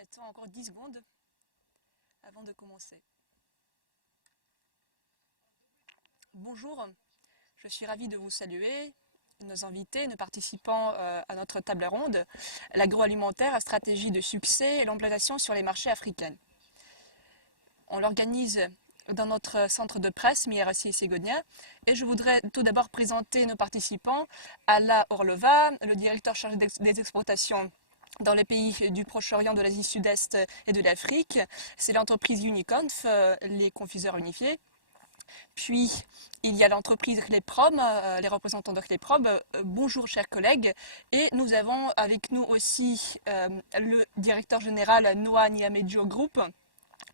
attend encore 10 secondes avant de commencer. Bonjour, je suis ravie de vous saluer, nos invités, nos participants à notre table ronde, l'agroalimentaire, stratégie de succès et l'implantation sur les marchés africains. On l'organise dans notre centre de presse, Mierassi et Ségonia, et je voudrais tout d'abord présenter nos participants. Ala Orlova, le directeur chargé des exportations dans les pays du Proche-Orient, de l'Asie Sud-Est et de l'Afrique. C'est l'entreprise Uniconf, les confiseurs unifiés. Puis, il y a l'entreprise Cleprom, les représentants de Cleprom. Bonjour, chers collègues. Et nous avons avec nous aussi le directeur général Noah Niamejo Group,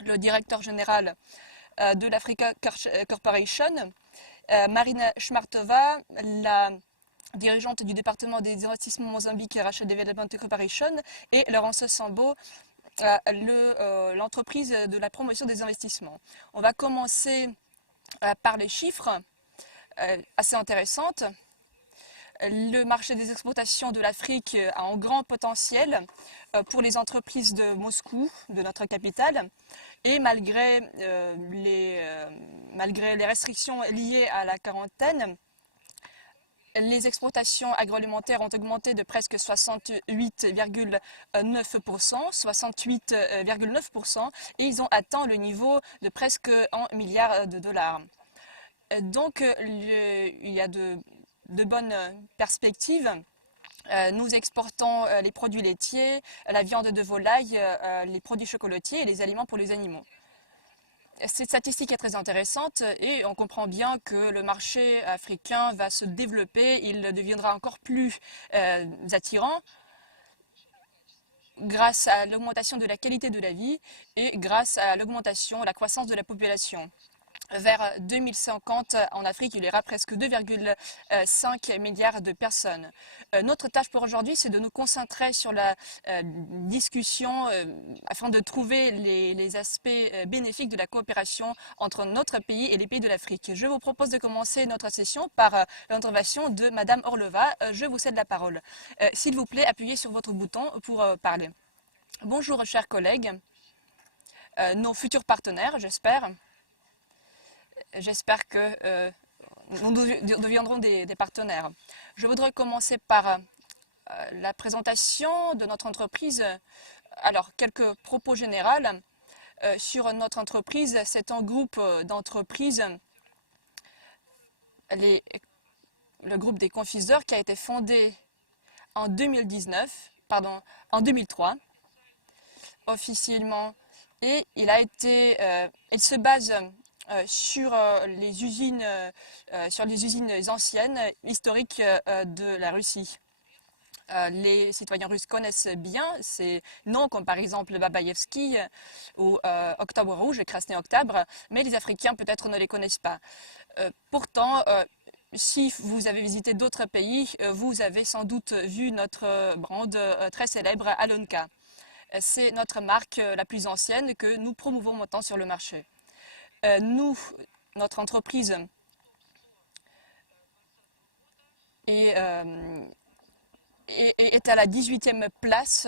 le directeur général de l'Africa Corporation, Marina Schmartova, la dirigeante du département des investissements Mozambique et Rachat Development Corporation, et Laurence Sambo, l'entreprise de la promotion des investissements. On va commencer par les chiffres assez intéressantes. Le marché des exportations de l'Afrique a un grand potentiel pour les entreprises de Moscou, de notre capitale, et malgré les restrictions liées à la quarantaine, les exportations agroalimentaires ont augmenté de presque 68,9%, et ils ont atteint le niveau de presque 1 milliard de dollars. Donc, il y a de bonnes perspectives. Nous exportons les produits laitiers, la viande de volaille, les produits chocolatiers et les aliments pour les animaux. Cette statistique est très intéressante et on comprend bien que le marché africain va se développer, il deviendra encore plus attirant grâce à l'augmentation de la qualité de la vie et grâce à l'augmentation, la croissance de la population. Vers 2050, en Afrique, il y aura presque 2,5 milliards de personnes. Notre tâche pour aujourd'hui, c'est de nous concentrer sur la discussion afin de trouver les aspects bénéfiques de la coopération entre notre pays et les pays de l'Afrique. Je vous propose de commencer notre session par l'intervention de Madame Orlova. Je vous cède la parole. S'il vous plaît, appuyez sur votre bouton pour parler. Bonjour, chers collègues, nos futurs partenaires, j'espère. J'espère que nous deviendrons des partenaires. Je voudrais commencer par la présentation de notre entreprise. Alors, quelques propos généraux sur notre entreprise. C'est un groupe d'entreprises, le groupe des confiseurs, qui a été fondé en 2003, officiellement, et il se base sur les usines anciennes, historiques de la Russie. Les citoyens russes connaissent bien ces noms, comme par exemple Babaïevski ou Octobre Rouge, Krasny Octobre, mais les Africains peut-être ne les connaissent pas. Pourtant, si vous avez visité d'autres pays, vous avez sans doute vu notre brand très célèbre Alonka. C'est notre marque la plus ancienne que nous promouvons maintenant sur le marché. Notre entreprise est à la 18e place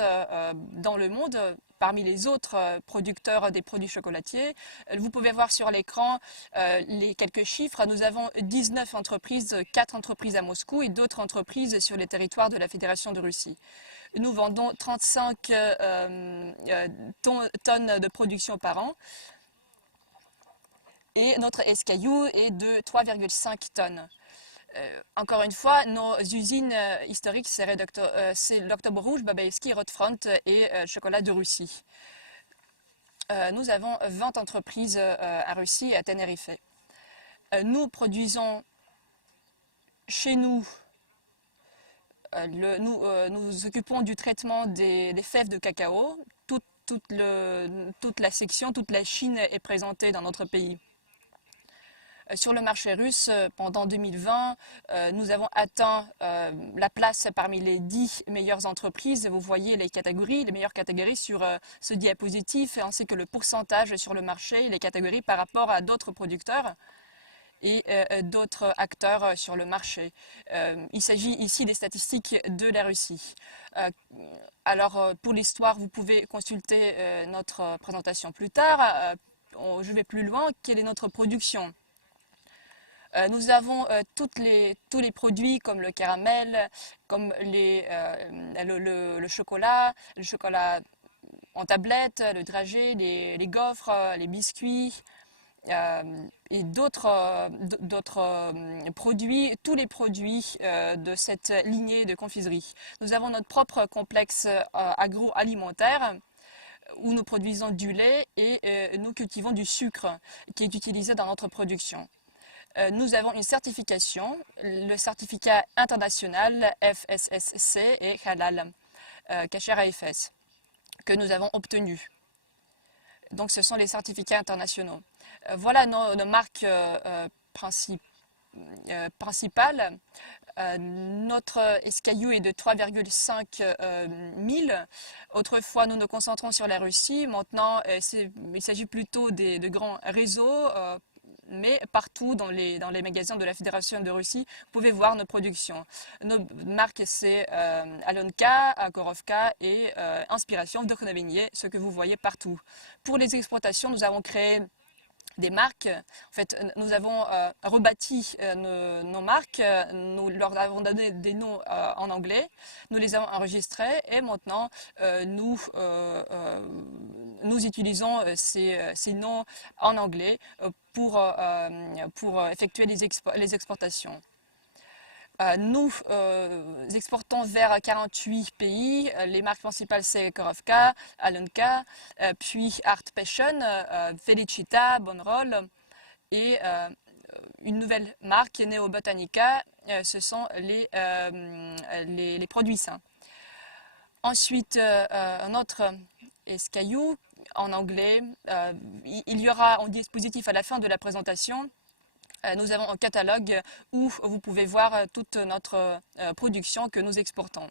dans le monde parmi les autres producteurs des produits chocolatiers. Vous pouvez voir sur l'écran les quelques chiffres. Nous avons 19 entreprises, 4 entreprises à Moscou et d'autres entreprises sur les territoires de la Fédération de Russie. Nous vendons 35 tonnes de production par an. Et notre SKU est de 3,5 tonnes. Encore une fois, nos usines historiques, c'est l'Octobre Rouge, Babaïevski, Rotfront et Chocolat de Russie. Nous avons 20 entreprises à Russie et à Tenerife. Nous produisons chez nous, nous occupons du traitement des fèves de cacao. Toute la section, toute la Chine est présentée dans notre pays. Sur le marché russe, pendant 2020, nous avons atteint la place parmi les 10 meilleures entreprises. Vous voyez les meilleures catégories sur ce diapositive, ainsi que le pourcentage sur le marché, les catégories par rapport à d'autres producteurs. et d'autres acteurs sur le marché. Il s'agit ici des statistiques de la Russie. Alors, pour l'histoire, vous pouvez consulter notre présentation plus tard. Je vais plus loin. Quelle est notre production? Nous avons tous les produits comme le caramel, comme le chocolat en tablette, le dragée, les gaufres, les biscuits et d'autres produits, tous les produits de cette lignée de confiserie. Nous avons notre propre complexe agroalimentaire où nous produisons du lait et nous cultivons du sucre qui est utilisé dans notre production. Nous avons une certification, le certificat international FSSC et Halal, Kasher AFS, que nous avons obtenu. Donc ce sont les certificats internationaux. Voilà nos marques principales. Notre SKU est de 3,5 000. Autrefois, nous nous concentrons sur la Russie. Maintenant, il s'agit plutôt de grands réseaux, mais partout dans les magasins de la Fédération de Russie, vous pouvez voir nos productions. Nos marques, c'est Alonka, Gorovka et Inspiration, Vdохновение, ce que vous voyez partout. Pour les exportations, nous avons créé des marques. En fait, nous avons rebâti nos marques, nous leur avons donné des noms en anglais, nous les avons enregistrés et maintenant nous utilisons ces noms en anglais pour effectuer les exportations. Nous exportons vers 48 pays. Les marques principales, c'est Gorovka, Alonka, puis Art Passion, Felicita, Bonroll et une nouvelle marque, Neo Botanica. Ce sont les produits sains. Ensuite, un autre SKU en anglais. Il y aura un dispositif à la fin de la présentation. Nous avons un catalogue où vous pouvez voir toute notre production que nous exportons.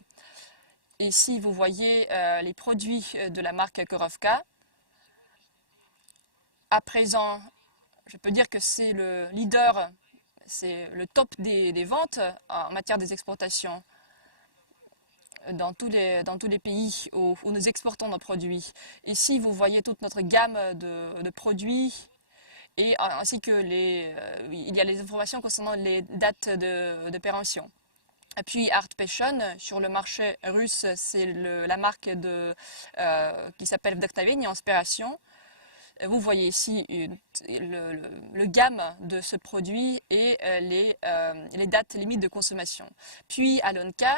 Ici, vous voyez les produits de la marque Gorovka. À présent, je peux dire que c'est le leader, c'est le top des ventes en matière des exportations dans tous les pays où nous exportons nos produits. Ici, vous voyez toute notre gamme de produits et ainsi que il y a les informations concernant les dates de péremption. Puis Art Passion, sur le marché russe, c'est la marque qui s'appelle Vdохновение, Inspiration. Vous voyez ici le gamme de ce produit et les dates limites de consommation. Puis Alonka,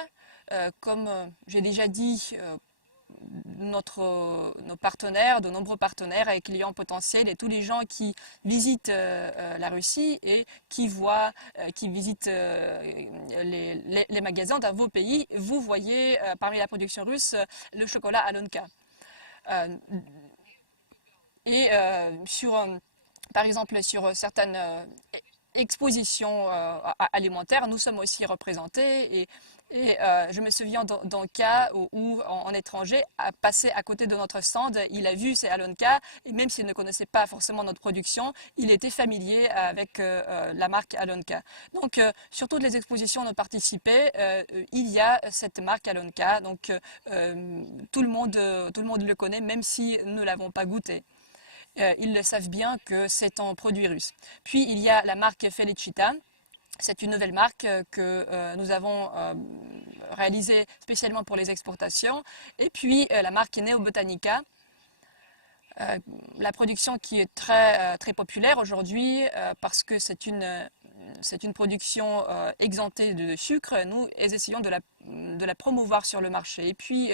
comme j'ai déjà dit, nos partenaires, de nombreux partenaires et clients potentiels et tous les gens qui visitent la Russie et qui visitent les magasins dans vos pays, vous voyez parmi la production russe le chocolat Alonka. Et par exemple sur certaines expositions alimentaires, nous sommes aussi représentés et je me souviens d'un cas où en étranger a passé à côté de notre stand, il a vu ces Alonka et même s'il ne connaissait pas forcément notre production, il était familier avec la marque Alonka. Donc sur toutes les expositions où nous participons, il y a cette marque Alonka, donc tout le monde le connaît même si nous ne l'avons pas goûté. Ils le savent bien que c'est un produit russe. Puis il y a la marque Felicita. C'est une nouvelle marque que nous avons réalisée spécialement pour les exportations. Et puis la marque Neo Botanica, la production qui est très populaire aujourd'hui parce que c'est une production exemptée de sucre. Nous essayons de la promouvoir sur le marché. Et puis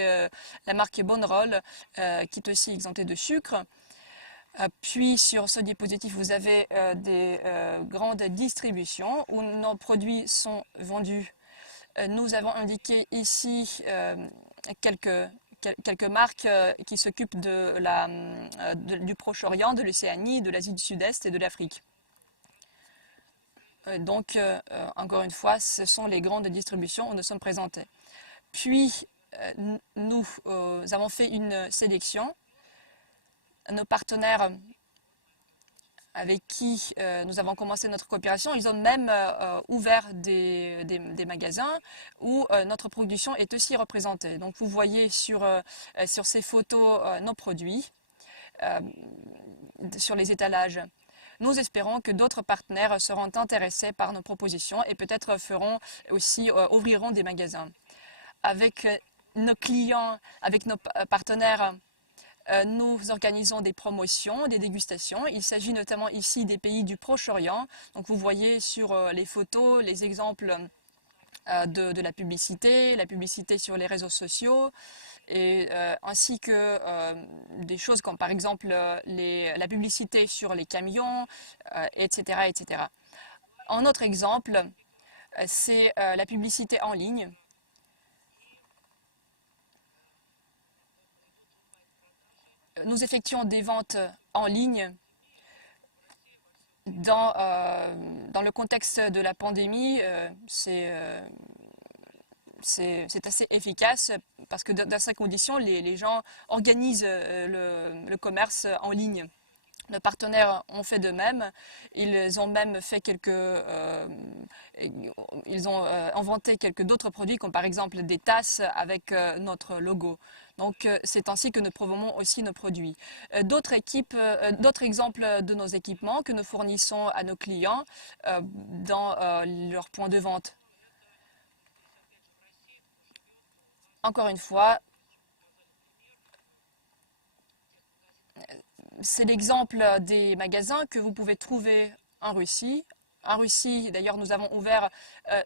la marque Bonroll qui est aussi exemptée de sucre. Puis sur ce diapositive, vous avez des grandes distributions où nos produits sont vendus. Nous avons indiqué ici quelques marques qui s'occupent du Proche-Orient, de l'Océanie, de l'Asie du Sud-Est et de l'Afrique. Donc, encore une fois, ce sont les grandes distributions où nous sommes présentés. Puis, nous avons fait une sélection. Nos partenaires avec qui nous avons commencé notre coopération, ils ont même ouvert des magasins où notre production est aussi représentée. Donc vous voyez sur ces photos nos produits sur les étalages. Nous espérons que d'autres partenaires seront intéressés par nos propositions et peut-être feront aussi ouvriront des magasins. Avec nos clients, avec nos partenaires, nous organisons des promotions, des dégustations. Il s'agit notamment ici des pays du Proche-Orient. Donc vous voyez sur les photos les exemples de la publicité sur les réseaux sociaux, et ainsi que des choses comme par exemple la publicité sur les camions, etc., etc. Un autre exemple, c'est la publicité en ligne. Nous effectuons des ventes en ligne dans le contexte de la pandémie. C'est assez efficace parce que dans ces conditions, les gens organisent le commerce en ligne. Nos partenaires ont fait de même. Ils ont même fait ils ont inventé quelques d'autres produits, comme par exemple des tasses avec notre logo. Donc c'est ainsi que nous promouvons aussi nos produits. D'autres exemples de nos équipements que nous fournissons à nos clients dans leurs points de vente. Encore une fois, c'est l'exemple des magasins que vous pouvez trouver en Russie. En Russie, d'ailleurs, nous avons ouvert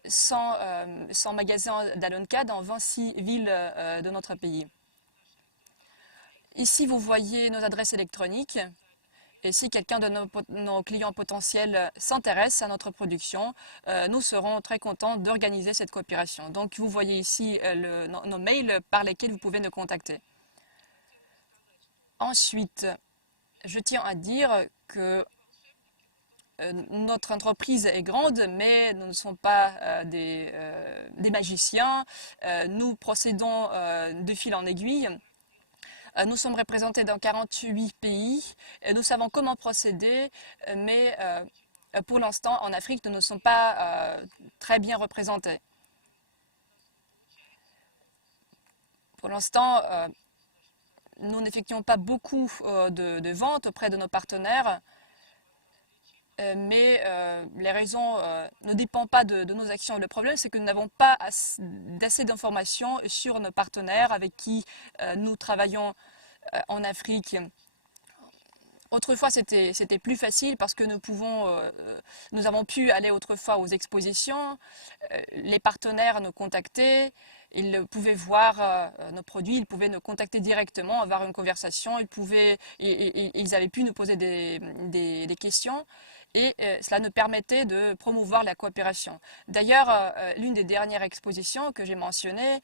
100 magasins d'Alonka dans 26 villes de notre pays. Ici, vous voyez nos adresses électroniques. Et si quelqu'un de nos clients potentiels s'intéresse à notre production, nous serons très contents d'organiser cette coopération. Donc, vous voyez ici nos mails par lesquels vous pouvez nous contacter. Ensuite, je tiens à dire que notre entreprise est grande, mais nous ne sommes pas des magiciens. Nous procédons de fil en aiguille. Nous sommes représentés dans 48 pays. Nous savons comment procéder, mais pour l'instant, en Afrique, nous ne sommes pas très bien représentés. Pour l'instant, nous n'effectuons pas beaucoup de ventes auprès de nos partenaires, mais les raisons ne dépendent pas de nos actions. Le problème, c'est que nous n'avons pas d'assez d'informations sur nos partenaires avec qui nous travaillons en Afrique. Autrefois, c'était plus facile parce que nous avons pu aller autrefois aux expositions, les partenaires nous contactaient, ils pouvaient voir nos produits, ils pouvaient nous contacter directement, avoir une conversation, ils avaient pu nous poser des questions. Et cela nous permettait de promouvoir la coopération. D'ailleurs, l'une des dernières expositions que j'ai mentionnées,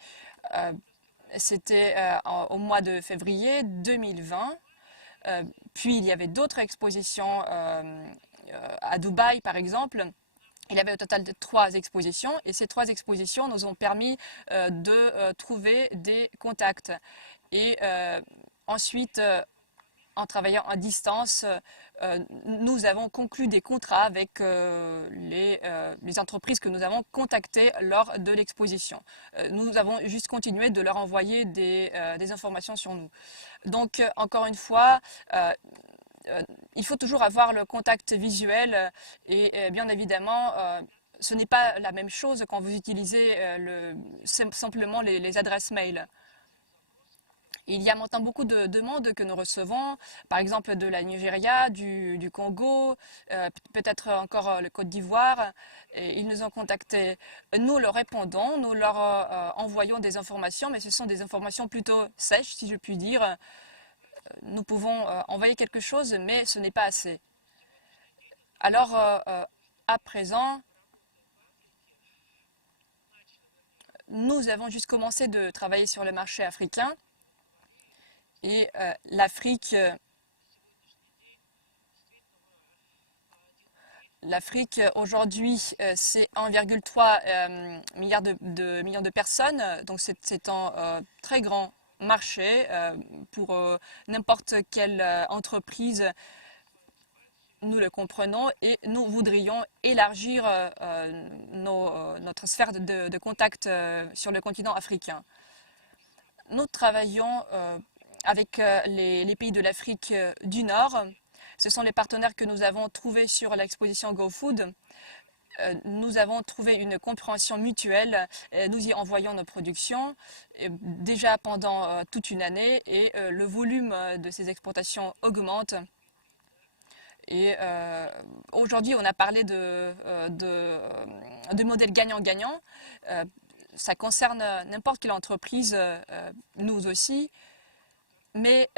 c'était au mois de février 2020. Puis il y avait d'autres expositions à Dubaï, par exemple. Il y avait au total de 3 expositions et ces 3 expositions nous ont permis de trouver des contacts. Et ensuite, en travaillant à distance, nous avons conclu des contrats avec les entreprises que nous avons contactées lors de l'exposition. Nous avons juste continué de leur envoyer des informations sur nous. Donc, encore une fois, il faut toujours avoir le contact visuel et bien évidemment, ce n'est pas la même chose quand vous utilisez simplement les adresses mail. Il y a maintenant beaucoup de demandes que nous recevons, par exemple de la Nigeria, du Congo, peut-être encore le Côte d'Ivoire. Ils nous ont contactés. Nous leur répondons, nous leur envoyons des informations, mais ce sont des informations plutôt sèches, si je puis dire. Nous pouvons envoyer quelque chose, mais ce n'est pas assez. Alors, à présent, nous avons juste commencé de travailler sur le marché africain. Et l'Afrique aujourd'hui, c'est 1,3 milliard millions de personnes. Donc c'est un très grand marché pour n'importe quelle entreprise. nous le comprenons et nous voudrions élargir notre sphère de contact sur le continent africain. Nous travaillons avec les pays de l'Afrique du Nord. Ce sont les partenaires que nous avons trouvés sur l'exposition GoFood. Nous avons trouvé une compréhension mutuelle. Nous y envoyons nos productions déjà pendant toute une année et le volume de ces exportations augmente. Et aujourd'hui, on a parlé de modèles gagnant-gagnant. Ça concerne n'importe quelle entreprise, nous aussi. Mais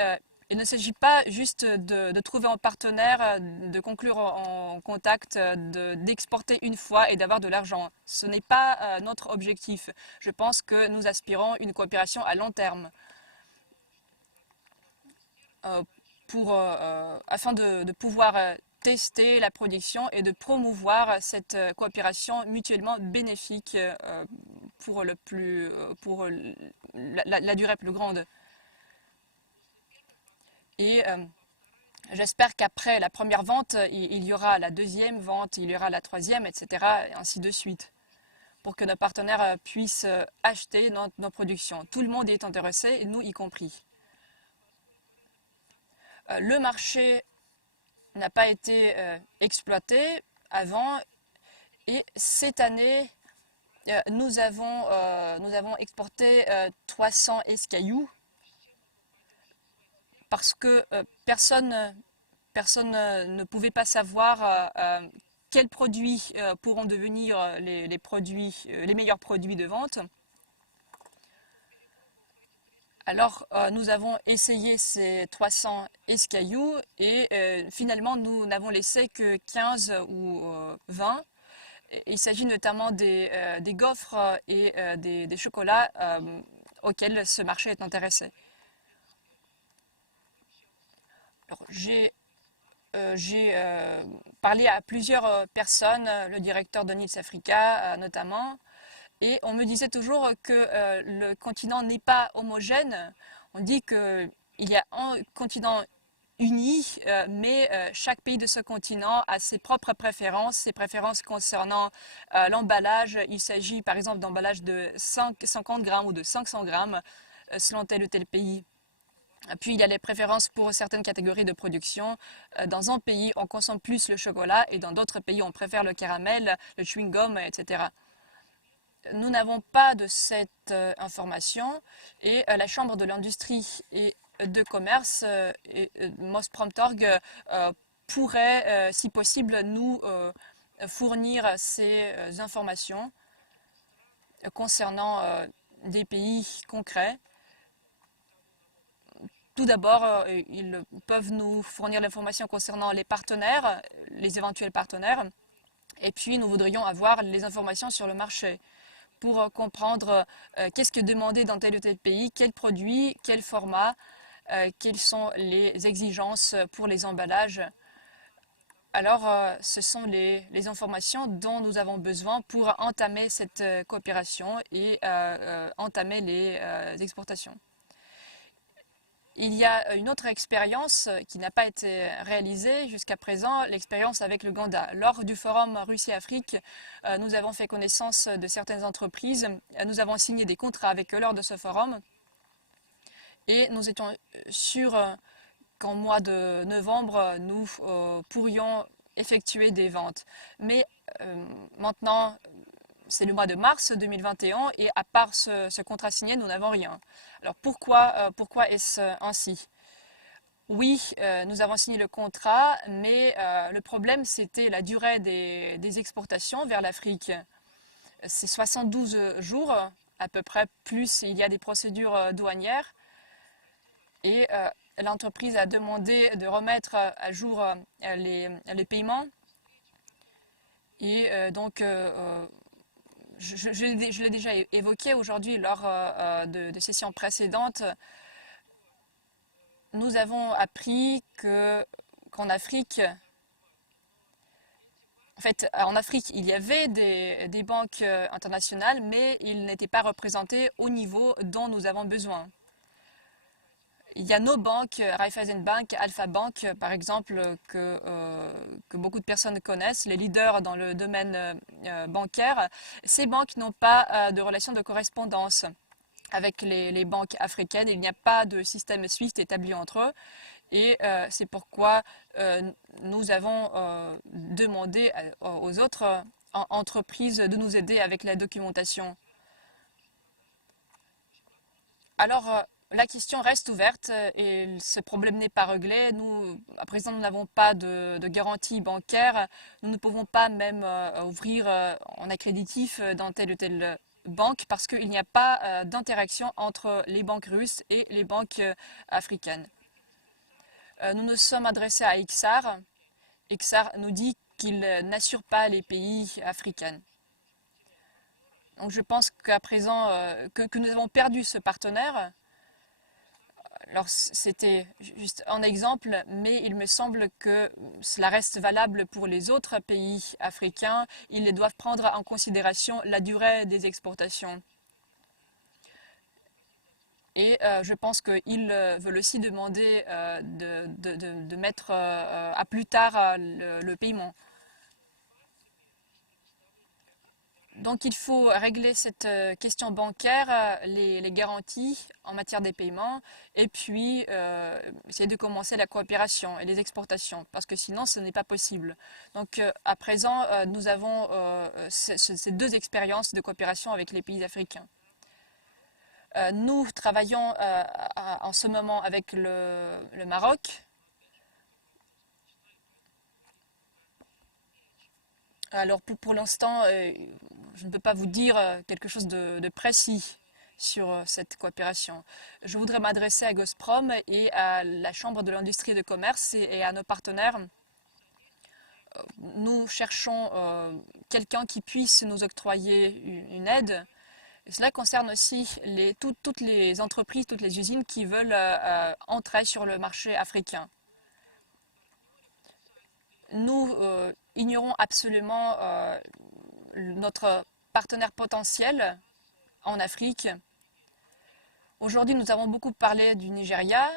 il ne s'agit pas juste de trouver un partenaire, de conclure en contact, d'exporter une fois et d'avoir de l'argent. Ce n'est pas notre objectif. Je pense que nous aspirons à une coopération à long terme. Afin de pouvoir tester la production et de promouvoir cette coopération mutuellement bénéfique pour la durée plus grande. Et j'espère qu'après la première vente, il y aura la deuxième vente, il y aura la troisième, etc., et ainsi de suite, pour que nos partenaires puissent acheter nos productions. Tout le monde est intéressé, nous y compris. Le marché n'a pas été exploité avant et cette année, nous avons exporté 300 SKU parce que personne ne pouvait pas savoir quels produits pourront devenir les meilleurs produits de vente. Alors, nous avons essayé ces 300 SKU et finalement, nous n'avons laissé que 15 ou 20. Il s'agit notamment des gaufres et des chocolats auxquels ce marché est intéressé. J'ai parlé à plusieurs personnes, le directeur de Nils Africa notamment, et on me disait toujours que le continent n'est pas homogène. On dit qu'il y a un continent uni, mais chaque pays de ce continent a ses propres préférences, ses préférences concernant l'emballage. Il s'agit par exemple d'emballage de 50 grammes ou de 500 grammes selon tel ou tel pays. Puis il y a les préférences pour certaines catégories de production. Dans un pays, on consomme plus le chocolat et dans d'autres pays, on préfère le caramel, le chewing-gum, etc. Nous n'avons pas de cette information et la Chambre de l'industrie et de commerce, Mospromtorg, pourrait, si possible, nous fournir ces informations concernant des pays concrets. Tout d'abord, ils peuvent nous fournir l'information concernant les partenaires, les éventuels partenaires, et puis nous voudrions avoir les informations sur le marché pour comprendre qu'est-ce que demander dans tel ou tel pays, quel produit, quel format, quelles sont les exigences pour les emballages. Alors, ce sont les informations dont nous avons besoin pour entamer cette coopération et entamer les exportations. Il y a une autre expérience qui n'a pas été réalisée jusqu'à présent, l'expérience avec le Ghana. Lors du forum Russie-Afrique, nous avons fait connaissance de certaines entreprises. Nous avons signé des contrats avec eux lors de ce forum. Et nous étions sûrs qu'en mois de novembre, nous pourrions effectuer des ventes. Mais maintenant, c'est le mois de mars 2021 et à part ce contrat signé, nous n'avons rien. Alors pourquoi est-ce ainsi? Oui, nous avons signé le contrat, mais le problème c'était la durée des exportations vers l'Afrique. C'est 72 jours à peu près, plus il y a des procédures douanières. Et l'entreprise a demandé de remettre à jour les paiements. Et donc, je l'ai déjà évoqué aujourd'hui lors de sessions précédentes. Nous avons appris qu'en Afrique, en fait, en Afrique, il y avait des banques internationales, mais ils n'étaient pas représentés au niveau dont nous avons besoin. Il y a nos banques, Raiffeisen Bank, Alpha Bank, par exemple, que beaucoup de personnes connaissent, les leaders dans le domaine bancaire. Ces banques n'ont pas de relation de correspondance avec les banques africaines. Il n'y a pas de système SWIFT établi entre eux. Et c'est pourquoi nous avons demandé aux autres entreprises de nous aider avec la documentation. Alors, la question reste ouverte et ce problème n'est pas réglé. Nous, à présent, nous n'avons pas de garantie bancaire. Nous ne pouvons pas même ouvrir en accréditif dans telle ou telle banque parce qu'il n'y a pas d'interaction entre les banques russes et les banques africaines. Nous nous sommes adressés à XR. XR nous dit qu'il n'assure pas les pays africains. Donc je pense qu'à présent, que nous avons perdu ce partenaire. Alors c'était juste un exemple, mais il me semble que cela reste valable pour les autres pays africains. Ils doivent prendre en considération la durée des exportations. Et je pense qu'ils veulent aussi demander de mettre à plus tard le paiement. Donc il faut régler cette question bancaire, les garanties en matière des paiements, et puis essayer de commencer la coopération et les exportations, parce que sinon ce n'est pas possible. Donc à présent, nous avons ces deux expériences de coopération avec les pays africains. Nous travaillons en ce moment avec le Maroc. Alors pour l'instant, je ne peux pas vous dire quelque chose de précis sur cette coopération. Je voudrais m'adresser à Gazprom et à la Chambre de l'industrie et de commerce et à nos partenaires. Nous cherchons quelqu'un qui puisse nous octroyer une aide. Et cela concerne aussi toutes les entreprises, toutes les usines qui veulent entrer sur le marché africain. Nous ignorons absolument notre partenaire potentiel en Afrique. Aujourd'hui, nous avons beaucoup parlé du Nigeria.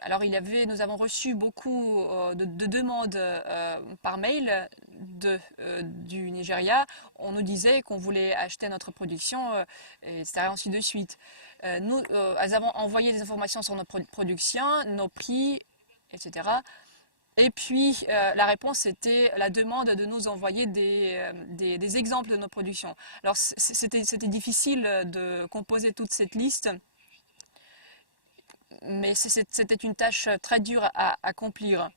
Alors, nous avons reçu beaucoup de demandes par mail du Nigeria. On nous disait qu'on voulait acheter notre production, etc. ainsi de suite. Nous avons envoyé des informations sur notre production, nos prix, etc. Et puis, la réponse était la demande de nous envoyer des exemples de nos productions. Alors, c'était difficile de composer toute cette liste, mais c'était une tâche très dure à accomplir.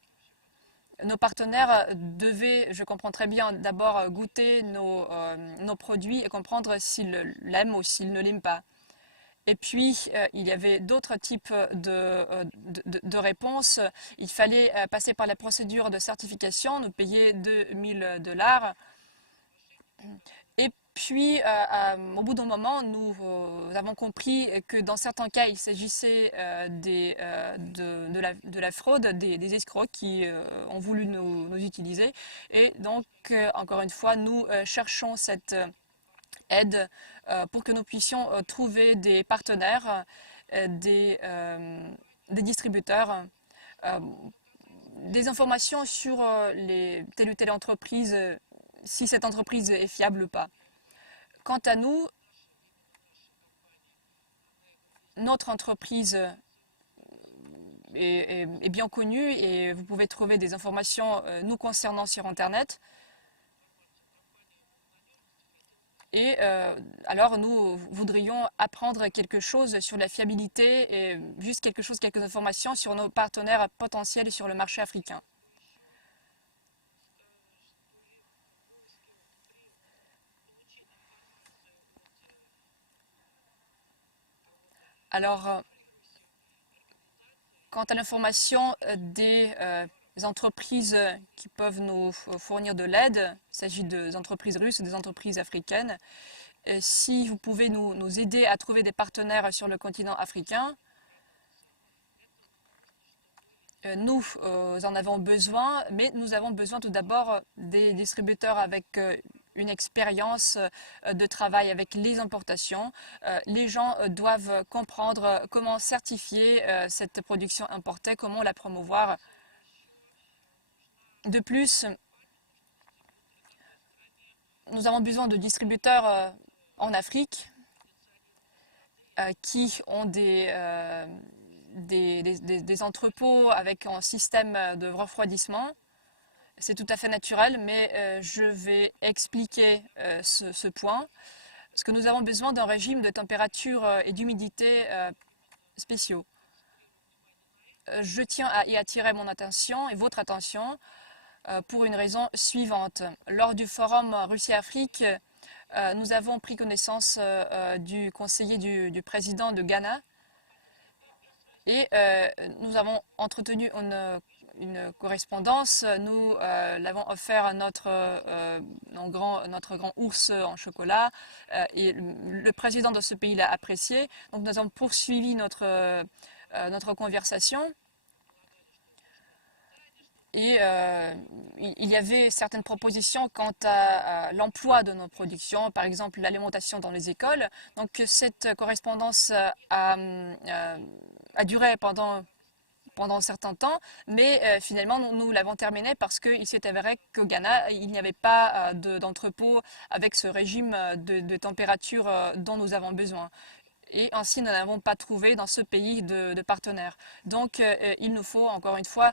Nos partenaires devaient, je comprends très bien, d'abord goûter nos produits et comprendre s'ils l'aiment ou s'ils ne l'aiment pas. Et puis, il y avait d'autres types de réponses. Il fallait passer par la procédure de certification, nous payer $2000. Et puis, au bout d'un moment, nous avons compris que dans certains cas, il s'agissait de la fraude, des escrocs qui ont voulu nous utiliser. Et donc, encore une fois, nous cherchons cette aide pour que nous puissions trouver des partenaires, des distributeurs, des informations sur telle ou telle entreprise, si cette entreprise est fiable ou pas. Quant à nous, notre entreprise est bien connue et vous pouvez trouver des informations nous concernant sur Internet. Et alors nous voudrions apprendre quelque chose sur la fiabilité et juste quelques informations sur nos partenaires potentiels sur le marché africain. Alors, quant à l'information des entreprises qui peuvent nous fournir de l'aide, il s'agit des entreprises russes et des entreprises africaines. Et si vous pouvez nous aider à trouver des partenaires sur le continent africain, nous en avons besoin, mais nous avons besoin tout d'abord des distributeurs avec une expérience de travail avec les importations. Les gens doivent comprendre comment certifier cette production importée, comment la promouvoir. De plus, nous avons besoin de distributeurs en Afrique qui ont des entrepôts avec un système de refroidissement. C'est tout à fait naturel, mais je vais expliquer ce point. Parce que nous avons besoin d'un régime de température et d'humidité spéciaux. Je tiens à y attirer mon attention et votre attention pour une raison suivante. Lors du forum Russie-Afrique, nous avons pris connaissance du conseiller du président de Ghana et nous avons entretenu une correspondance. Nous l'avons offert à notre grand ours en chocolat et le président de ce pays l'a apprécié. Donc nous avons poursuivi notre conversation. Et il y avait certaines propositions quant à l'emploi de nos productions, par exemple l'alimentation dans les écoles. Donc cette correspondance a duré pendant un certain temps, mais finalement nous l'avons terminée parce qu'il s'est avéré qu'au Ghana, il n'y avait pas d'entrepôt avec ce régime de température dont nous avons besoin. Et ainsi, nous n'avons pas trouvé dans ce pays de partenaires. Donc, il nous faut, encore une fois,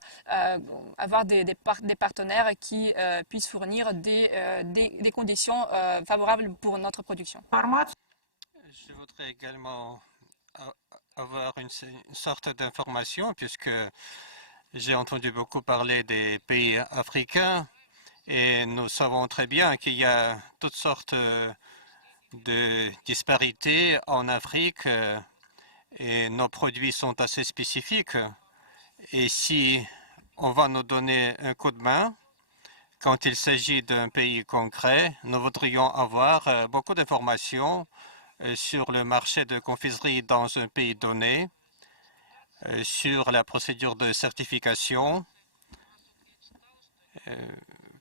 avoir des partenaires qui puissent fournir des conditions favorables pour notre production. Je voudrais également avoir une sorte d'information, puisque j'ai entendu beaucoup parler des pays africains, et nous savons très bien qu'il y a toutes sortes de disparités en Afrique et nos produits sont assez spécifiques. Et si on va nous donner un coup de main, quand il s'agit d'un pays concret, nous voudrions avoir beaucoup d'informations sur le marché de confiserie dans un pays donné, sur la procédure de certification,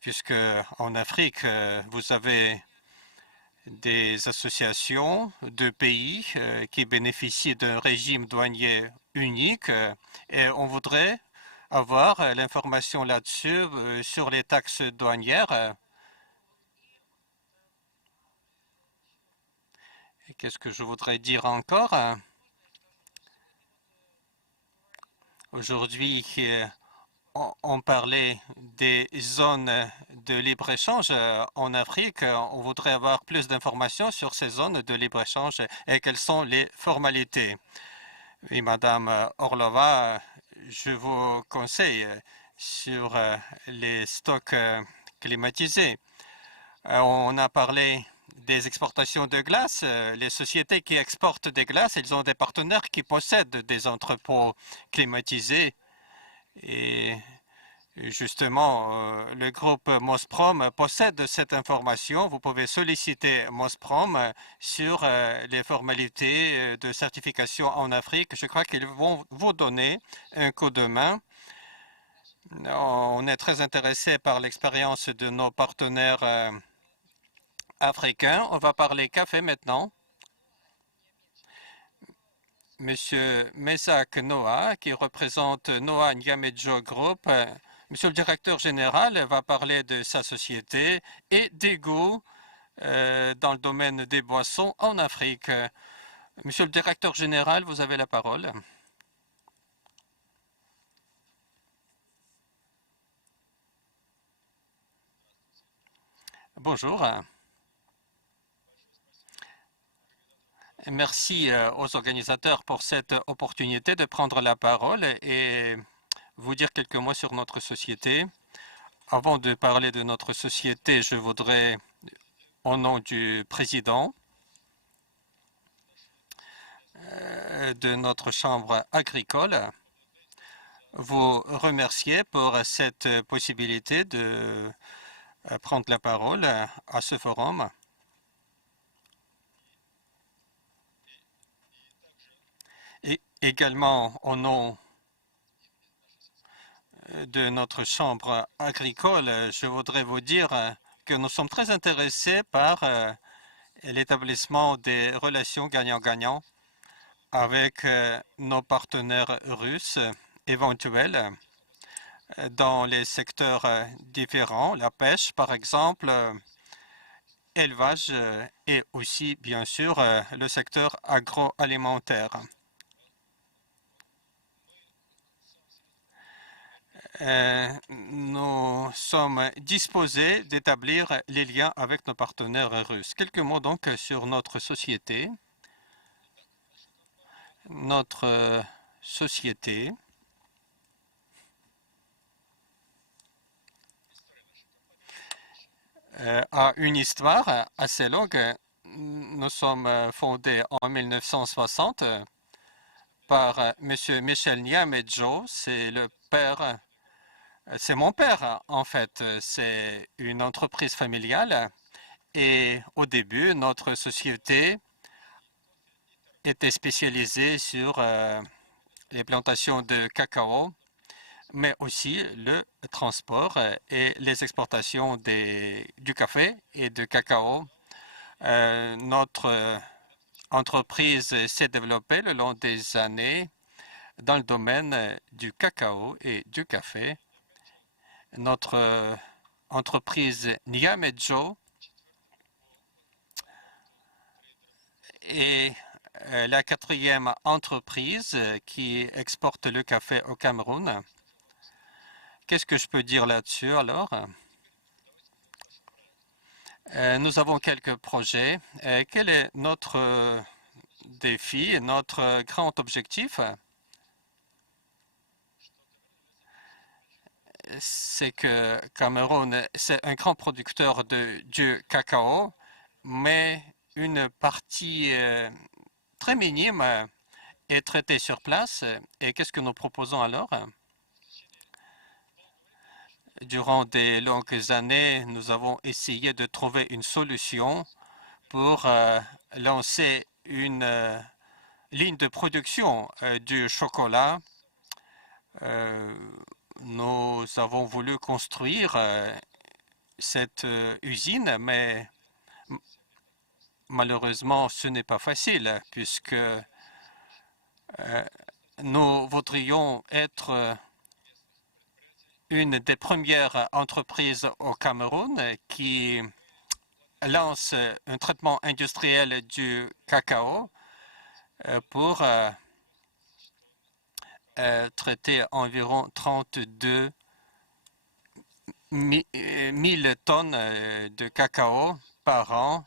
puisque en Afrique, vous avez des associations de pays qui bénéficient d'un régime douanier unique et on voudrait avoir l'information là-dessus sur les taxes douanières. Qu'est-ce que je voudrais dire encore? Aujourd'hui, on parlait des zones de libre-échange en Afrique. On voudrait avoir plus d'informations sur ces zones de libre-échange et quelles sont les formalités. Et Madame Orlova, je vous conseille sur les stocks climatisés. On a parlé des exportations de glace. Les sociétés qui exportent des glaces, ils ont des partenaires qui possèdent des entrepôts climatisés. Et justement, le groupe Mosprom possède cette information. Vous pouvez solliciter Mosprom sur les formalités de certification en Afrique. Je crois qu'ils vont vous donner un coup de main. On est très intéressé par l'expérience de nos partenaires africains. On va parler café maintenant. Monsieur Mesak Noah, qui représente Noah Nyamejo Group. Monsieur le directeur général va parler de sa société et des goûts dans le domaine des boissons en Afrique. Monsieur le directeur général, vous avez la parole. Bonjour. Merci aux organisateurs pour cette opportunité de prendre la parole et vous dire quelques mots sur notre société. Avant de parler de notre société, je voudrais, au nom du président de notre chambre agricole, vous remercier pour cette possibilité de prendre la parole à ce forum. Et également au nom de notre chambre agricole, je voudrais vous dire que nous sommes très intéressés par l'établissement des relations gagnant-gagnant avec nos partenaires russes éventuels dans les secteurs différents, la pêche par exemple, élevage et aussi bien sûr le secteur agroalimentaire. Nous sommes disposés d'établir les liens avec nos partenaires russes. Quelques mots donc sur notre société. Notre société a une histoire assez longue. Nous sommes fondés en 1960 par M. Michel Niamedjo. C'est mon père en fait. C'est une entreprise familiale et au début, notre société était spécialisée sur les plantations de cacao, mais aussi le transport et les exportations du café et de cacao. Notre entreprise s'est développée le long des années dans le domaine du cacao et du café. Notre entreprise Niamedjo est la quatrième entreprise qui exporte le café au Cameroun. Qu'est-ce que je peux dire là-dessus alors? Nous avons quelques projets. Quel est notre défi, notre grand objectif? C'est que Cameroun, c'est un grand producteur du cacao, mais une partie très minime est traitée sur place. Et qu'est-ce que nous proposons alors? Durant des longues années, nous avons essayé de trouver une solution pour lancer une ligne de production du chocolat. Nous avons voulu construire cette usine, mais malheureusement, ce n'est pas facile puisque nous voudrions être une des premières entreprises au Cameroun qui lance un traitement industriel du cacao pour traiter environ 32 000 tonnes de cacao par an.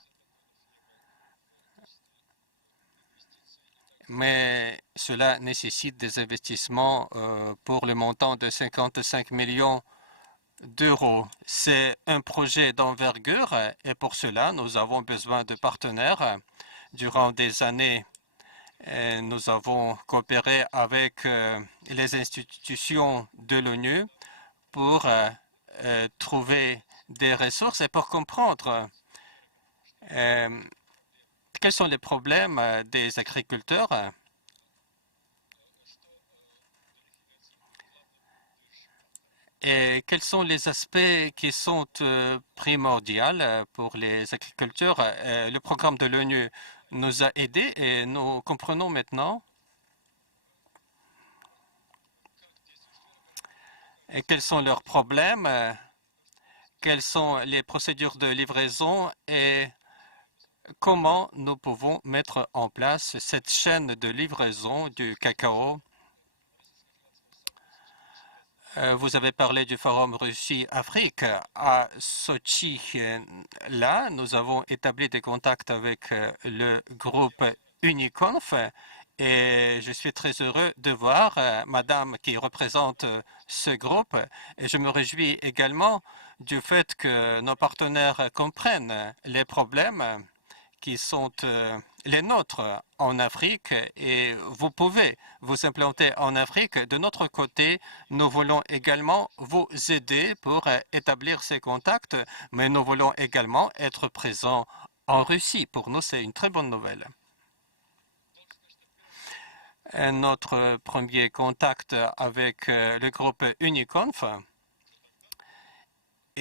Mais cela nécessite des investissements pour le montant de 55 millions d'euros. C'est un projet d'envergure et pour cela, nous avons besoin de partenaires. Durant des années, nous avons coopéré avec les institutions de l'ONU pour trouver des ressources et pour comprendre quels sont les problèmes des agriculteurs et quels sont les aspects qui sont primordiaux pour les agriculteurs. Le programme de l'ONU nous a aidés et nous comprenons maintenant quels sont leurs problèmes, quelles sont les procédures de livraison et comment nous pouvons mettre en place cette chaîne de livraison du cacao. Vous avez parlé du forum Russie-Afrique. À Sochi, là, nous avons établi des contacts avec le groupe Uniconf et je suis très heureux de voir Madame qui représente ce groupe. Et je me réjouis également du fait que nos partenaires comprennent les problèmes qui sont les nôtres en Afrique et vous pouvez vous implanter en Afrique. De notre côté, nous voulons également vous aider pour établir ces contacts, mais nous voulons également être présents en Russie. Pour nous, c'est une très bonne nouvelle. Notre premier contact avec le groupe Uniconf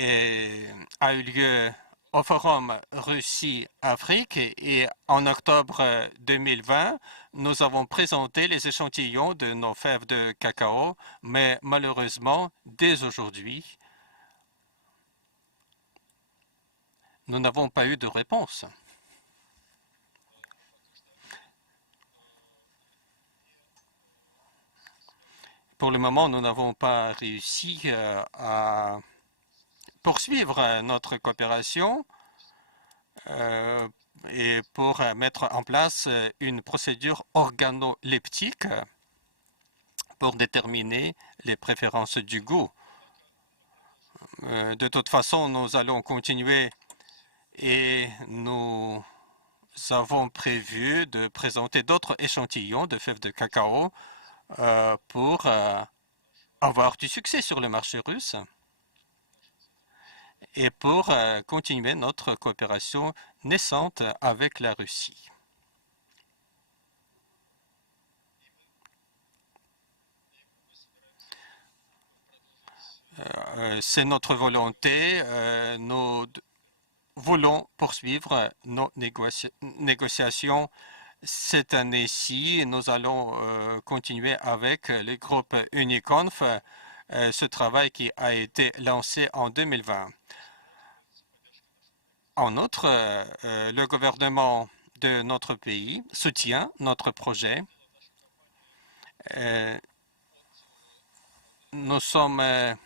a eu lieu au Forum Russie-Afrique et en octobre 2020, nous avons présenté les échantillons de nos fèves de cacao, mais malheureusement, dès aujourd'hui, nous n'avons pas eu de réponse. Pour le moment, nous n'avons pas réussi à poursuivre notre coopération et pour mettre en place une procédure organoleptique pour déterminer les préférences du goût. De toute façon, nous allons continuer et nous avons prévu de présenter d'autres échantillons de fèves de cacao pour avoir du succès sur le marché russe et pour continuer notre coopération naissante avec la Russie. C'est notre volonté. Nous voulons poursuivre nos négociations cette année-ci. Nous allons continuer avec le groupe Uniconf, ce travail qui a été lancé en 2020. En outre, le gouvernement de notre pays soutient notre projet. Nous sommes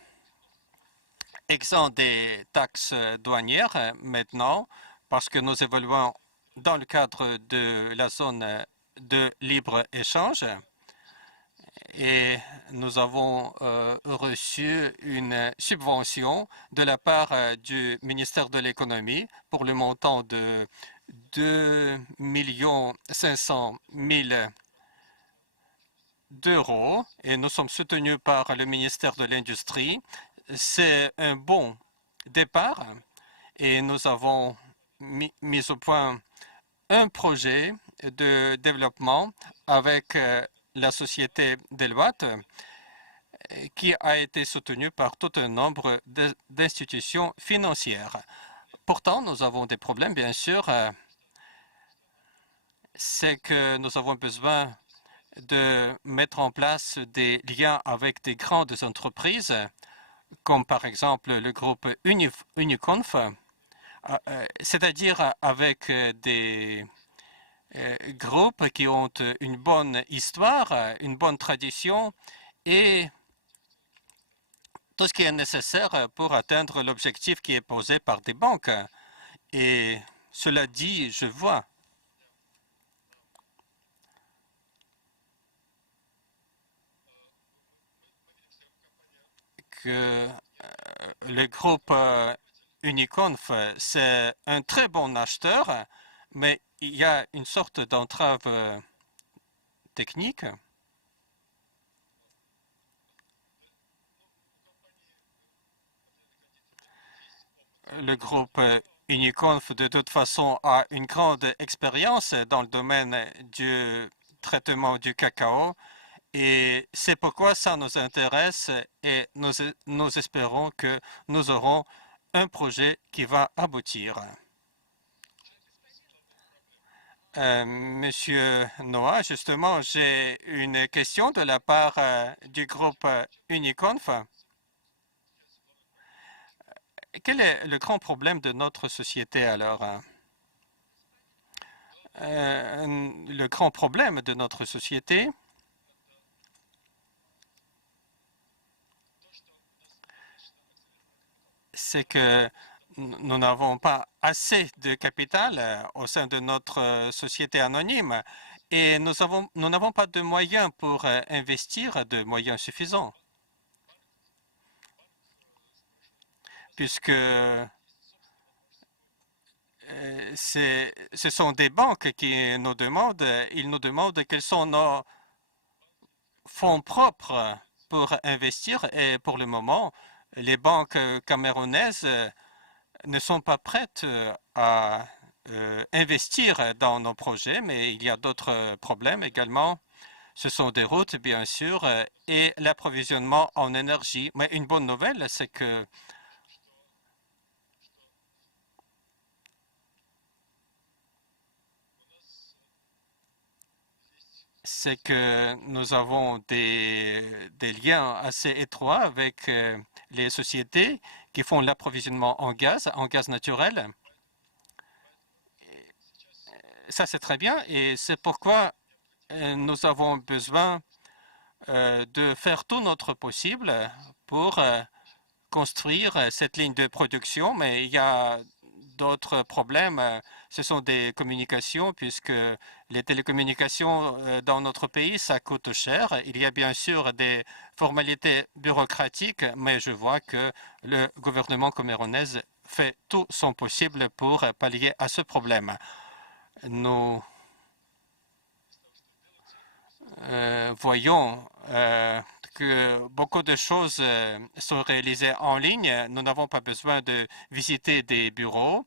exempts des taxes douanières maintenant parce que nous évoluons dans le cadre de la zone de libre-échange et nous avons reçu une subvention de la part du ministère de l'économie pour le montant de 2 500 000 d'euros et nous sommes soutenus par le ministère de l'Industrie. C'est un bon départ et nous avons mis au point un projet de développement avec la société Deloitte qui a été soutenu par tout un nombre d'institutions financières. Pourtant, nous avons des problèmes, bien sûr. C'est que nous avons besoin de mettre en place des liens avec des grandes entreprises, comme par exemple le groupe Uniconf, c'est-à-dire avec des groupes qui ont une bonne histoire, une bonne tradition et tout ce qui est nécessaire pour atteindre l'objectif qui est posé par des banques. Et cela dit, je vois que le groupe Uniconf, c'est un très bon acheteur, mais il y a une sorte d'entrave technique. Le groupe Uniconf, de toute façon, a une grande expérience dans le domaine du traitement du cacao et c'est pourquoi ça nous intéresse et nous espérons que nous aurons un projet qui va aboutir. Monsieur Noah, justement, j'ai une question de la part du groupe Uniconf. Quel est le grand problème de notre société alors? Le grand problème de notre société, c'est que nous n'avons pas assez de capital au sein de notre société anonyme et nous n'avons pas de moyens pour investir de moyens suffisants. Puisque ce sont des banques qui nous demandent, ils nous demandent quels sont nos fonds propres pour investir et pour le moment, les banques camerounaises ne sont pas prêtes à investir dans nos projets, mais il y a d'autres problèmes également. Ce sont des routes, bien sûr, et l'approvisionnement en énergie. Mais une bonne nouvelle, c'est que c'est que nous avons des liens assez étroits avec les sociétés qui font l'approvisionnement en gaz naturel. Ça, c'est très bien et c'est pourquoi nous avons besoin de faire tout notre possible pour construire cette ligne de production, mais il y a d'autres problèmes. Ce sont des communications, puisque les télécommunications dans notre pays, ça coûte cher. Il y a bien sûr des formalités bureaucratiques, mais je vois que le gouvernement camerounais fait tout son possible pour pallier à ce problème. Nous voyons que beaucoup de choses sont réalisées en ligne. Nous n'avons pas besoin de visiter des bureaux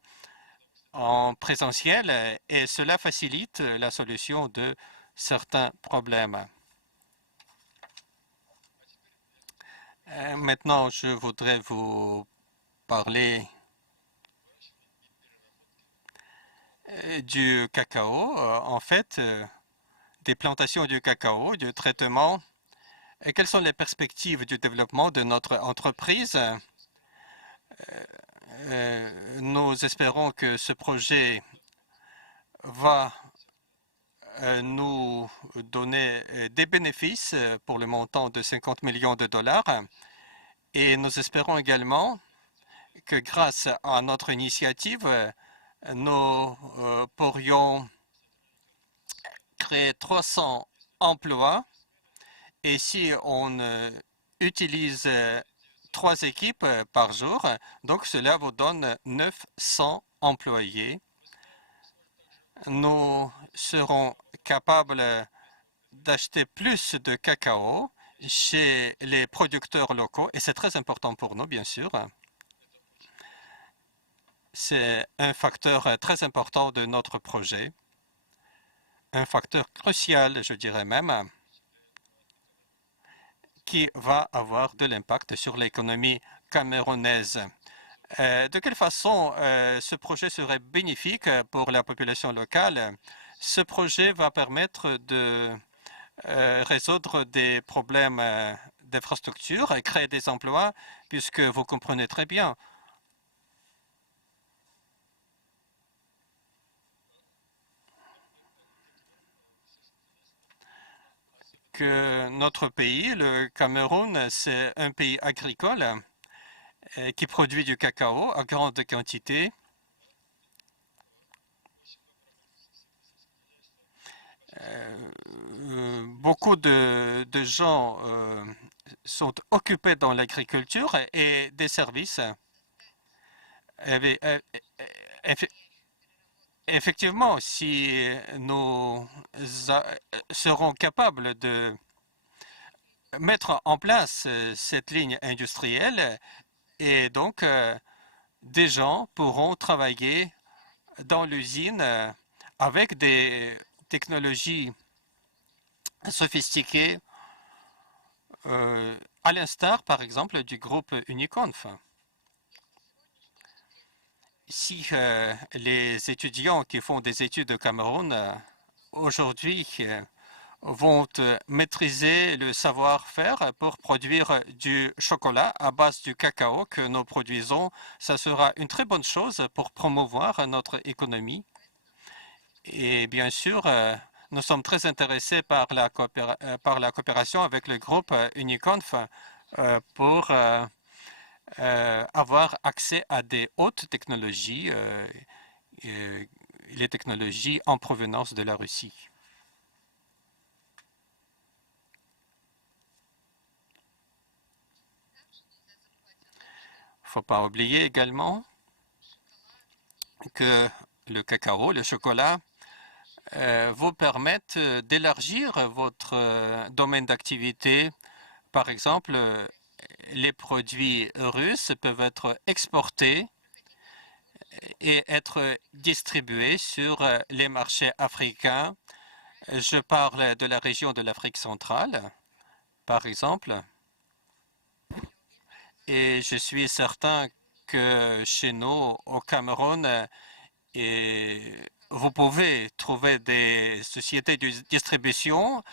en présentiel et cela facilite la solution de certains problèmes. Maintenant, je voudrais vous parler du cacao. En fait, des plantations du cacao, du traitement. Et quelles sont les perspectives du développement de notre entreprise? Nous espérons que ce projet va nous donner des bénéfices pour le montant de 50 millions de dollars. Et nous espérons également que grâce à notre initiative, nous pourrions créer 300 emplois. Et si on utilise 3 équipes par jour, donc cela vous donne 900 employés. Nous serons capables d'acheter plus de cacao chez les producteurs locaux et c'est très important pour nous, bien sûr. C'est un facteur très important de notre projet, un facteur crucial, je dirais même, qui va avoir de l'impact sur l'économie camerounaise. De quelle façon ce projet serait bénéfique pour la population locale? Ce projet va permettre de résoudre des problèmes d'infrastructure et créer des emplois, puisque vous comprenez très bien que notre pays, le Cameroun, c'est un pays agricole qui produit du cacao à grande quantité. Beaucoup de gens sont occupés dans l'agriculture et des services. Effectivement, si nous serons capables de mettre en place cette ligne industrielle, et donc des gens pourront travailler dans l'usine avec des technologies sophistiquées, à l'instar, par exemple, du groupe Uniconf. Si les étudiants qui font des études au Cameroun aujourd'hui vont maîtriser le savoir-faire pour produire du chocolat à base du cacao que nous produisons, ça sera une très bonne chose pour promouvoir notre économie. Et bien sûr, nous sommes très intéressés par la coopération avec le groupe Uniconf pour avoir accès à des hautes technologies, les technologies en provenance de la Russie. Il ne faut pas oublier également que le cacao, le chocolat, vous permettent d'élargir votre domaine d'activité. Par exemple, les produits russes peuvent être exportés et être distribués sur les marchés africains. Je parle de la région de l'Afrique centrale, par exemple. Et je suis certain que chez nous, au Cameroun, et vous pouvez trouver des sociétés de distribution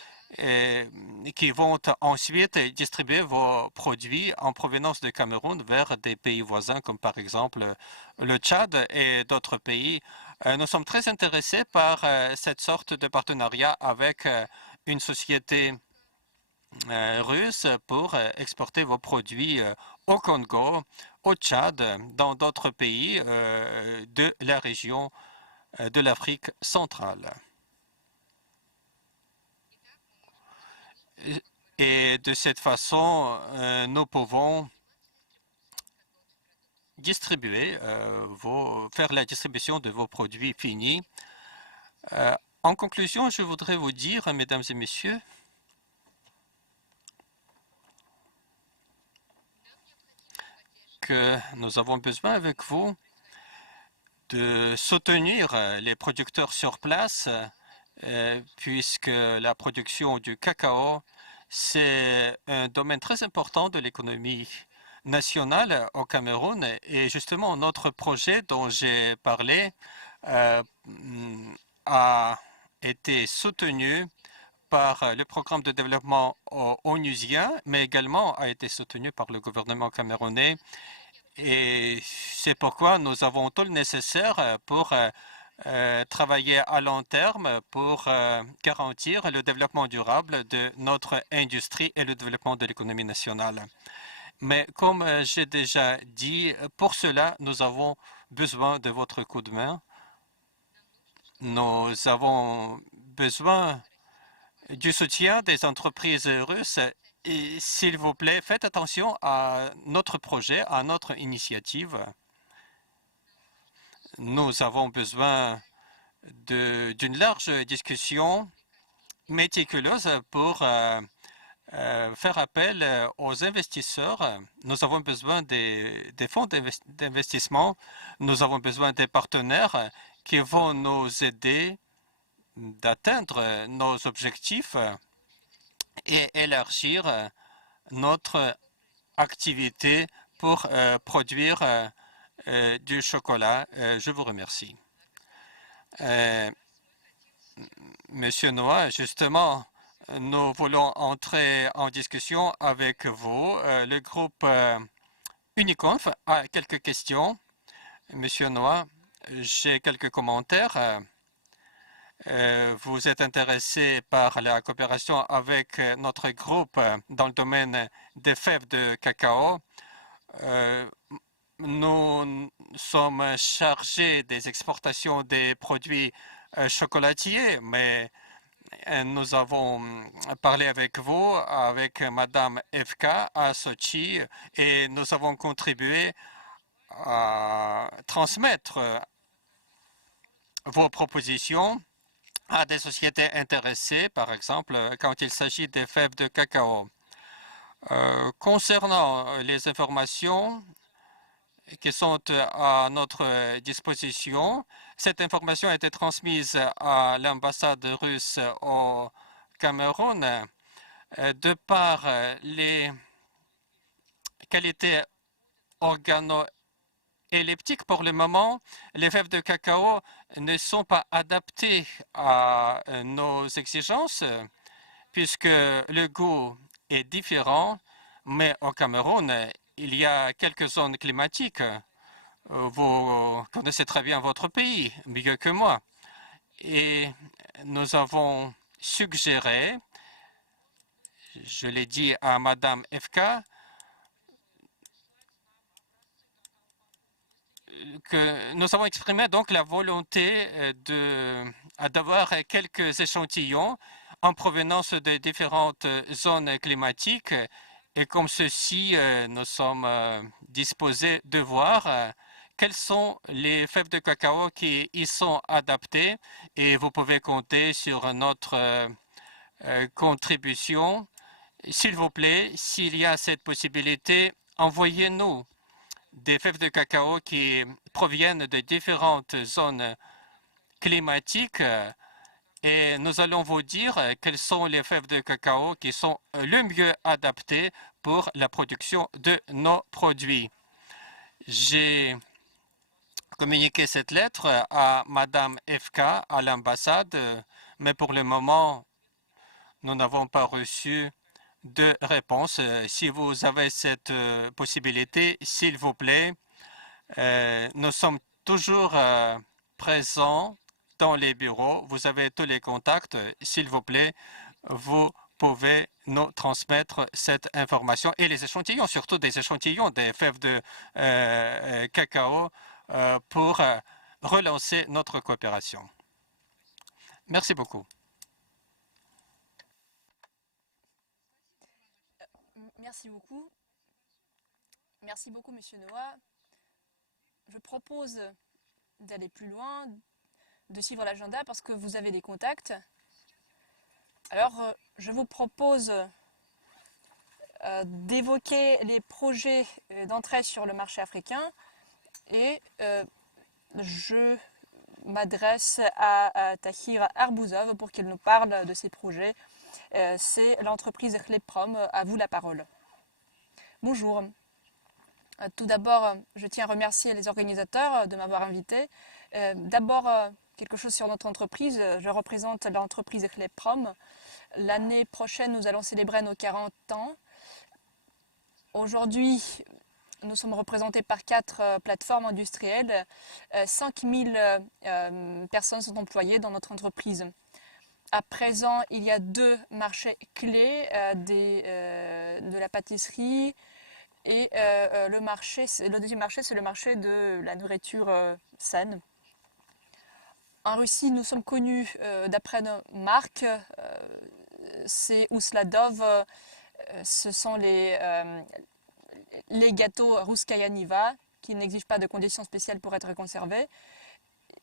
qui vont ensuite distribuer vos produits en provenance de Cameroun vers des pays voisins comme par exemple le Tchad et d'autres pays. Nous sommes très intéressés par cette sorte de partenariat avec une société russe pour exporter vos produits au Congo, au Tchad, dans d'autres pays de la région de l'Afrique centrale. Et de cette façon, nous pouvons distribuer, faire la distribution de vos produits finis. En conclusion, je voudrais vous dire, mesdames et messieurs, que nous avons besoin avec vous de soutenir les producteurs sur place, puisque la production du cacao, c'est un domaine très important de l'économie nationale au Cameroun. Et justement, notre projet dont j'ai parlé a été soutenu par le programme de développement onusien, mais également a été soutenu par le gouvernement camerounais. Et c'est pourquoi nous avons tout le nécessaire pour travailler à long terme pour garantir le développement durable de notre industrie et le développement de l'économie nationale. Mais comme j'ai déjà dit, pour cela, nous avons besoin de votre coup de main. Nous avons besoin du soutien des entreprises russes. Et s'il vous plaît, faites attention à notre projet, à notre initiative. Nous avons besoin d'une large discussion méticuleuse pour faire appel aux investisseurs. Nous avons besoin des fonds d'investissement. Nous avons besoin des partenaires qui vont nous aider d'atteindre nos objectifs et élargir notre activité pour produire du chocolat. Je vous remercie. Monsieur Noah, justement, nous voulons entrer en discussion avec vous. Le groupe Uniconf a quelques questions. Monsieur Noah, j'ai quelques commentaires. Vous êtes intéressé par la coopération avec notre groupe dans le domaine des fèves de cacao. Nous sommes chargés des exportations des produits chocolatiers, mais nous avons parlé avec vous, avec Madame FK à Sochi, et nous avons contribué à transmettre vos propositions à des sociétés intéressées, par exemple, quand il s'agit des fèves de cacao. Concernant les informations qui sont à notre disposition, cette information a été transmise à l'ambassade russe au Cameroun. De par les qualités organoleptiques, pour le moment, les fèves de cacao ne sont pas adaptées à nos exigences, puisque le goût est différent, mais au Cameroun, il y a quelques zones climatiques. Vous connaissez très bien votre pays, mieux que moi. Et nous avons suggéré, je l'ai dit à Madame FK, que nous avons exprimé donc la volonté d'avoir quelques échantillons en provenance de différentes zones climatiques. Et comme ceci, nous sommes disposés de voir quelles sont les fèves de cacao qui y sont adaptées. Et vous pouvez compter sur notre contribution. S'il vous plaît, s'il y a cette possibilité, envoyez-nous des fèves de cacao qui proviennent de différentes zones climatiques et nous allons vous dire quelles sont les fèves de cacao qui sont le mieux adaptées pour la production de nos produits. J'ai communiquer cette lettre à Madame FK, à l'ambassade, mais pour le moment, nous n'avons pas reçu de réponse. Si vous avez cette possibilité, s'il vous plaît, nous sommes toujours présents dans les bureaux. Vous avez tous les contacts. S'il vous plaît, vous pouvez nous transmettre cette information et les échantillons, surtout des échantillons des fèves de cacao pour relancer notre coopération. Merci beaucoup. Merci beaucoup. Merci beaucoup, Monsieur Noah. Je propose d'aller plus loin, de suivre l'agenda parce que vous avez des contacts. Alors, je vous propose d'évoquer les projets d'entrée sur le marché africain et je m'adresse à Tahir Arbouzov pour qu'il nous parle de ces projets. C'est l'entreprise Khleprom. À vous la parole. Bonjour. Tout d'abord, je tiens à remercier les organisateurs de m'avoir invité. D'abord, quelque chose sur notre entreprise. Je représente l'entreprise Khleprom. L'année prochaine, nous allons célébrer nos 40 ans. Aujourd'hui, nous sommes représentés par 4 plateformes industrielles. 5000 personnes sont employées dans notre entreprise. À présent, il y a 2 marchés clés de la pâtisserie et le deuxième marché, c'est le marché de la nourriture saine. En Russie, nous sommes connus d'après nos marques. C'est Ousladov, ce sont les gâteaux Rouskaya Niva qui n'exigent pas de conditions spéciales pour être conservés.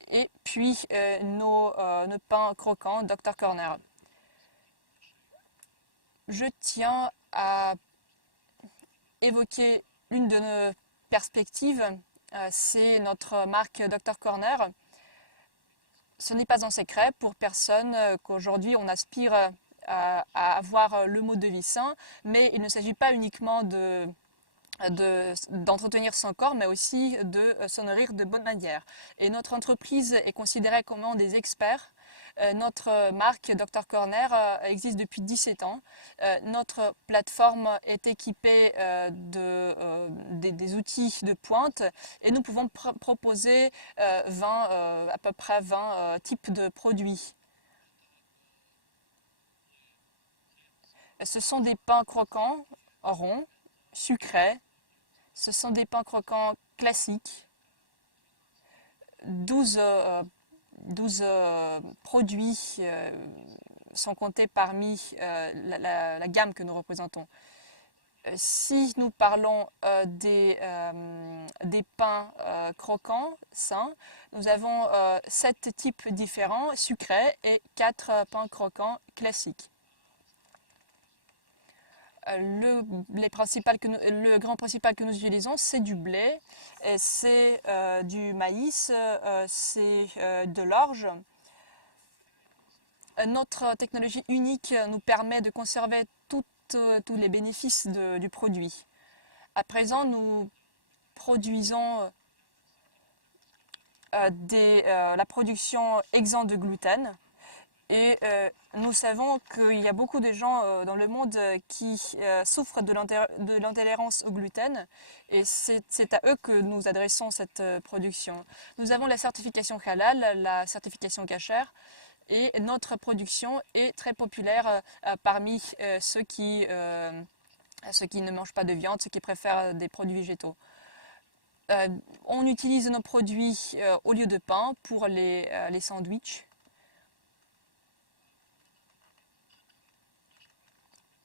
Et puis nos pains croquants Dr Corner. Je tiens à évoquer une de nos perspectives, c'est notre marque Dr Corner. Ce n'est pas un secret pour personne qu'aujourd'hui on aspire à avoir le mode de vie sain, mais il ne s'agit pas uniquement d'entretenir son corps, mais aussi de se nourrir de bonne manière. Et notre entreprise est considérée comme un des experts. Notre marque Dr Corner existe depuis 17 ans. Notre plateforme est équipée des outils de pointe et nous pouvons proposer à peu près 20 types de produits. Ce sont des pains croquants ronds, sucrés. Ce sont des pains croquants classiques. 12 produits sont comptés parmi la gamme que nous représentons. Si nous parlons des pains croquants sains, nous avons 7 types différents, sucrés, et 4 pains croquants classiques. Le grain principal que nous utilisons, c'est du blé, c'est du maïs, c'est de l'orge. Notre technologie unique nous permet de conserver tous les bénéfices du produit. À présent, nous produisons la production exempte de gluten. Et nous savons qu'il y a beaucoup de gens dans le monde qui souffrent de l'intolérance au gluten et c'est à eux que nous adressons cette production. Nous avons la certification halal, la certification kasher et notre production est très populaire parmi ceux qui ne mangent pas de viande, ceux qui préfèrent des produits végétaux. On utilise nos produits au lieu de pain pour les sandwichs.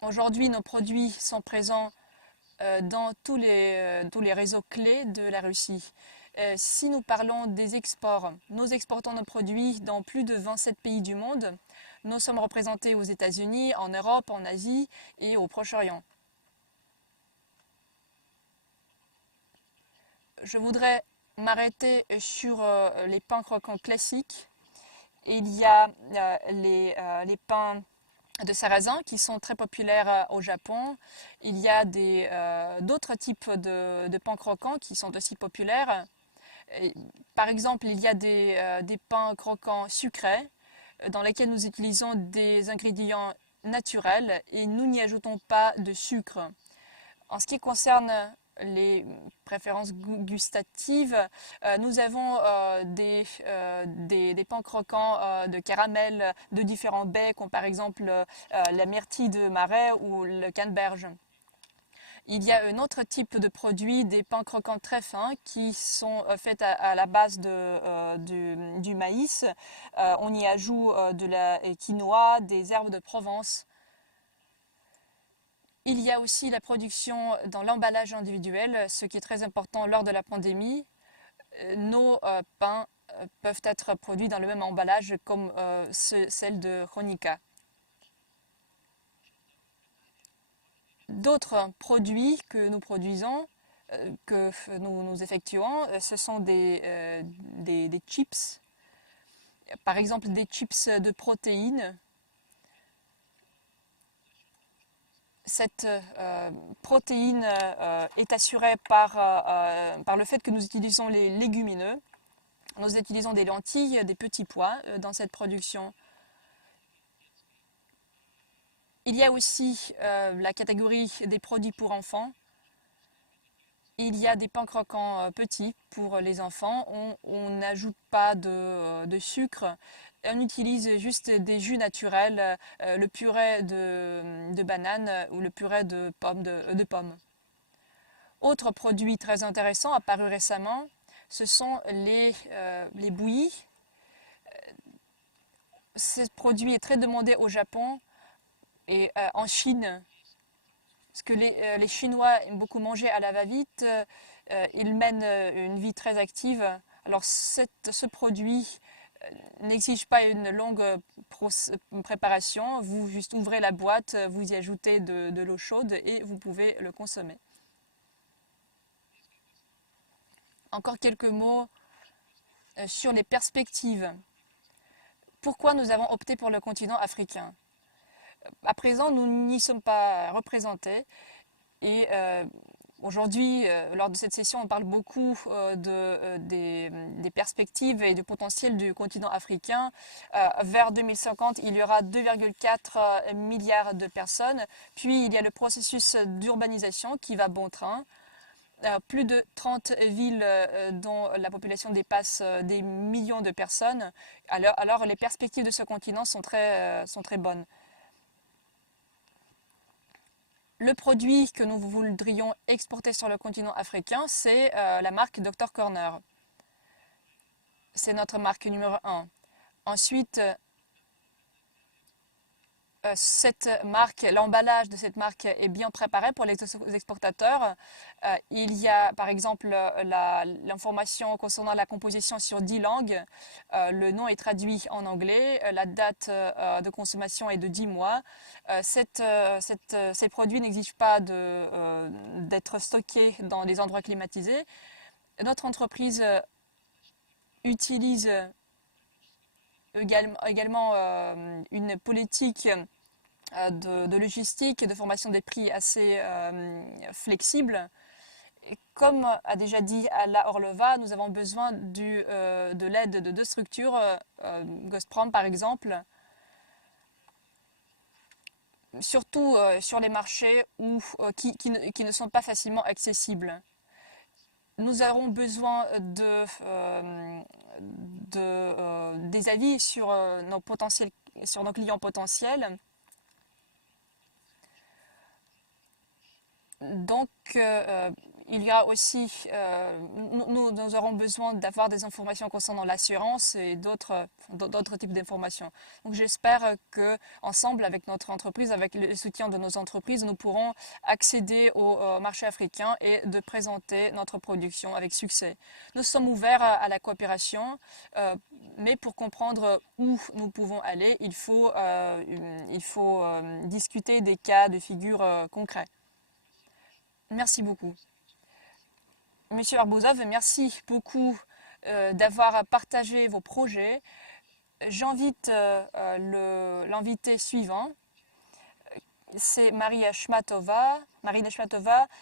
Aujourd'hui, nos produits sont présents dans tous les réseaux clés de la Russie. Si nous parlons des exports, nous exportons nos produits dans plus de 27 pays du monde. Nous sommes représentés aux États-Unis, en Europe, en Asie et au Proche-Orient. Je voudrais m'arrêter sur les pains croquants classiques. Il y a les pains de sarrasin qui sont très populaires au Japon. Il y a d'autres types de pains croquants qui sont aussi populaires. Par exemple, il y a des pains croquants sucrés dans lesquels nous utilisons des ingrédients naturels et nous n'y ajoutons pas de sucre. En ce qui concerne les préférences gustatives, nous avons des pains croquants de caramel de différents baies, comme par exemple la myrtille de marais ou le canneberge. Il y a un autre type de produit, des pains croquants très fins, qui sont faits à la base du maïs. On y ajoute de la quinoa, des herbes de Provence. Il y a aussi la production dans l'emballage individuel, ce qui est très important lors de la pandémie. Nos pains peuvent être produits dans le même emballage comme celle de Ronica. D'autres produits que nous produisons, que nous effectuons, ce sont des chips. Par exemple, des chips de protéines. Cette protéine est assurée par le fait que nous utilisons les légumineux. Nous utilisons des lentilles, des petits pois dans cette production. Il y a aussi la catégorie des produits pour enfants. Il y a des pains croquants petits pour les enfants. On n'ajoute pas de sucre. On utilise juste des jus naturels, le purée de banane ou le purée de pommes. Autre produit très intéressant apparu récemment, ce sont les bouillies. Ce produit est très demandé au Japon et en Chine, parce que les Chinois aiment beaucoup manger à la va-vite. Ils mènent une vie très active. Alors ce produit n'exige pas une longue préparation. Vous juste ouvrez la boîte, vous y ajoutez de l'eau chaude et vous pouvez le consommer. Encore quelques mots sur les perspectives. Pourquoi nous avons opté pour le continent africain? À présent, nous n'y sommes pas représentés et aujourd'hui, lors de cette session, on parle beaucoup des perspectives et du potentiel du continent africain. Vers 2050, il y aura 2,4 milliards de personnes. Puis, il y a le processus d'urbanisation qui va bon train. Plus de 30 villes dont la population dépasse des millions de personnes. Alors, les perspectives de ce continent sont très bonnes. Le produit que nous voudrions exporter sur le continent africain, c'est la marque Dr Corner. C'est notre marque numéro 1. Ensuite, l'emballage de cette marque est bien préparé pour les exportateurs. Il y a par exemple l'information concernant la composition sur 10 langues. Le nom est traduit en anglais. La date de consommation est de 10 mois. Ces produits n'exigent pas d'être stockés dans des endroits climatisés. Notre entreprise utilise également une politique de logistique et de formation des prix assez flexible. Et comme a déjà dit Alla Orlova, nous avons besoin de l'aide de deux structures, Gazprom par exemple, surtout sur les marchés qui ne sont pas facilement accessibles. Nous aurons besoin des avis sur nos clients potentiels. Donc, il y a aussi, nous aurons besoin d'avoir des informations concernant l'assurance et d'autres types d'informations. Donc, j'espère que ensemble, avec notre entreprise, avec le soutien de nos entreprises, nous pourrons accéder au marché africain et de présenter notre production avec succès. Nous sommes ouverts à la coopération, mais pour comprendre où nous pouvons aller, il faut discuter des cas de figure concrets. Merci beaucoup. Monsieur Arbuzov, merci beaucoup d'avoir partagé vos projets. J'invite l'invité suivant c'est Marina Shmatova,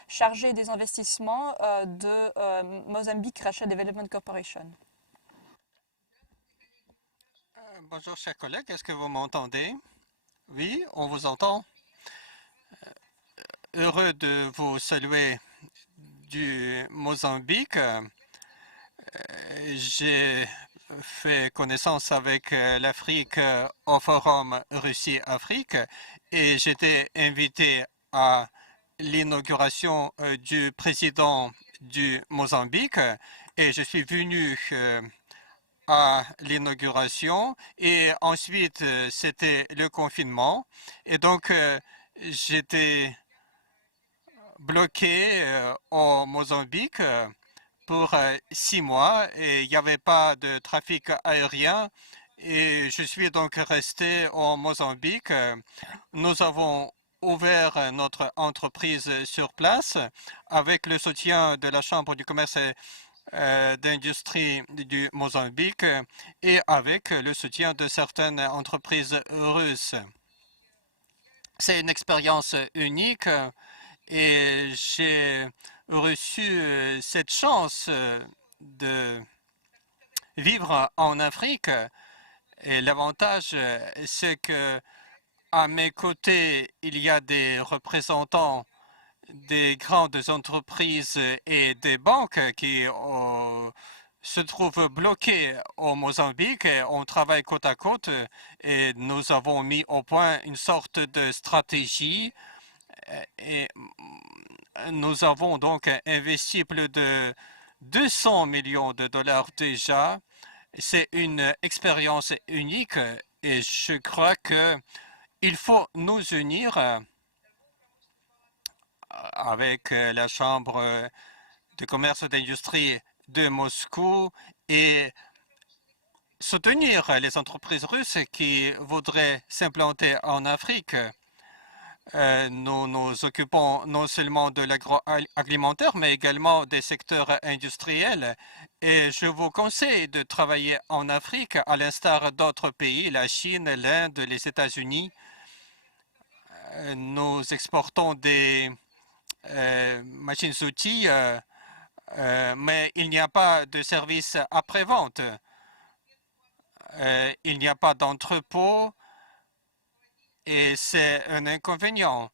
chargée des investissements de Mozambique Russia Development Corporation. Bonjour, chers collègues, est-ce que vous m'entendez? Oui, on vous entend. Heureux de vous saluer du Mozambique. J'ai fait connaissance avec l'Afrique au forum Russie-Afrique et j'étais invité à l'inauguration du président du Mozambique et je suis venu à l'inauguration et ensuite c'était le confinement et donc j'étais bloqué au Mozambique pour 6 mois et il n'y avait pas de trafic aérien et je suis donc resté au Mozambique. Nous avons ouvert notre entreprise sur place avec le soutien de la Chambre du commerce d'industrie du Mozambique et avec le soutien de certaines entreprises russes. C'est une expérience unique et j'ai reçu cette chance de vivre en Afrique. Et l'avantage, c'est que à mes côtés, il y a des représentants des grandes entreprises et des banques qui se trouvent bloqués au Mozambique. On travaille côte à côte et nous avons mis au point une sorte de stratégie et nous avons donc investi plus de 200 millions de dollars déjà. C'est une expérience unique et je crois qu'il faut nous unir avec la Chambre de commerce et d'industrie de Moscou et soutenir les entreprises russes qui voudraient s'implanter en Afrique. Nous nous occupons non seulement de l'agroalimentaire, mais également des secteurs industriels. Et je vous conseille de travailler en Afrique, à l'instar d'autres pays, la Chine, l'Inde, les États-Unis. Nous exportons des machines-outils, mais il n'y a pas de service après-vente. Il n'y a pas d'entrepôt et c'est un inconvénient.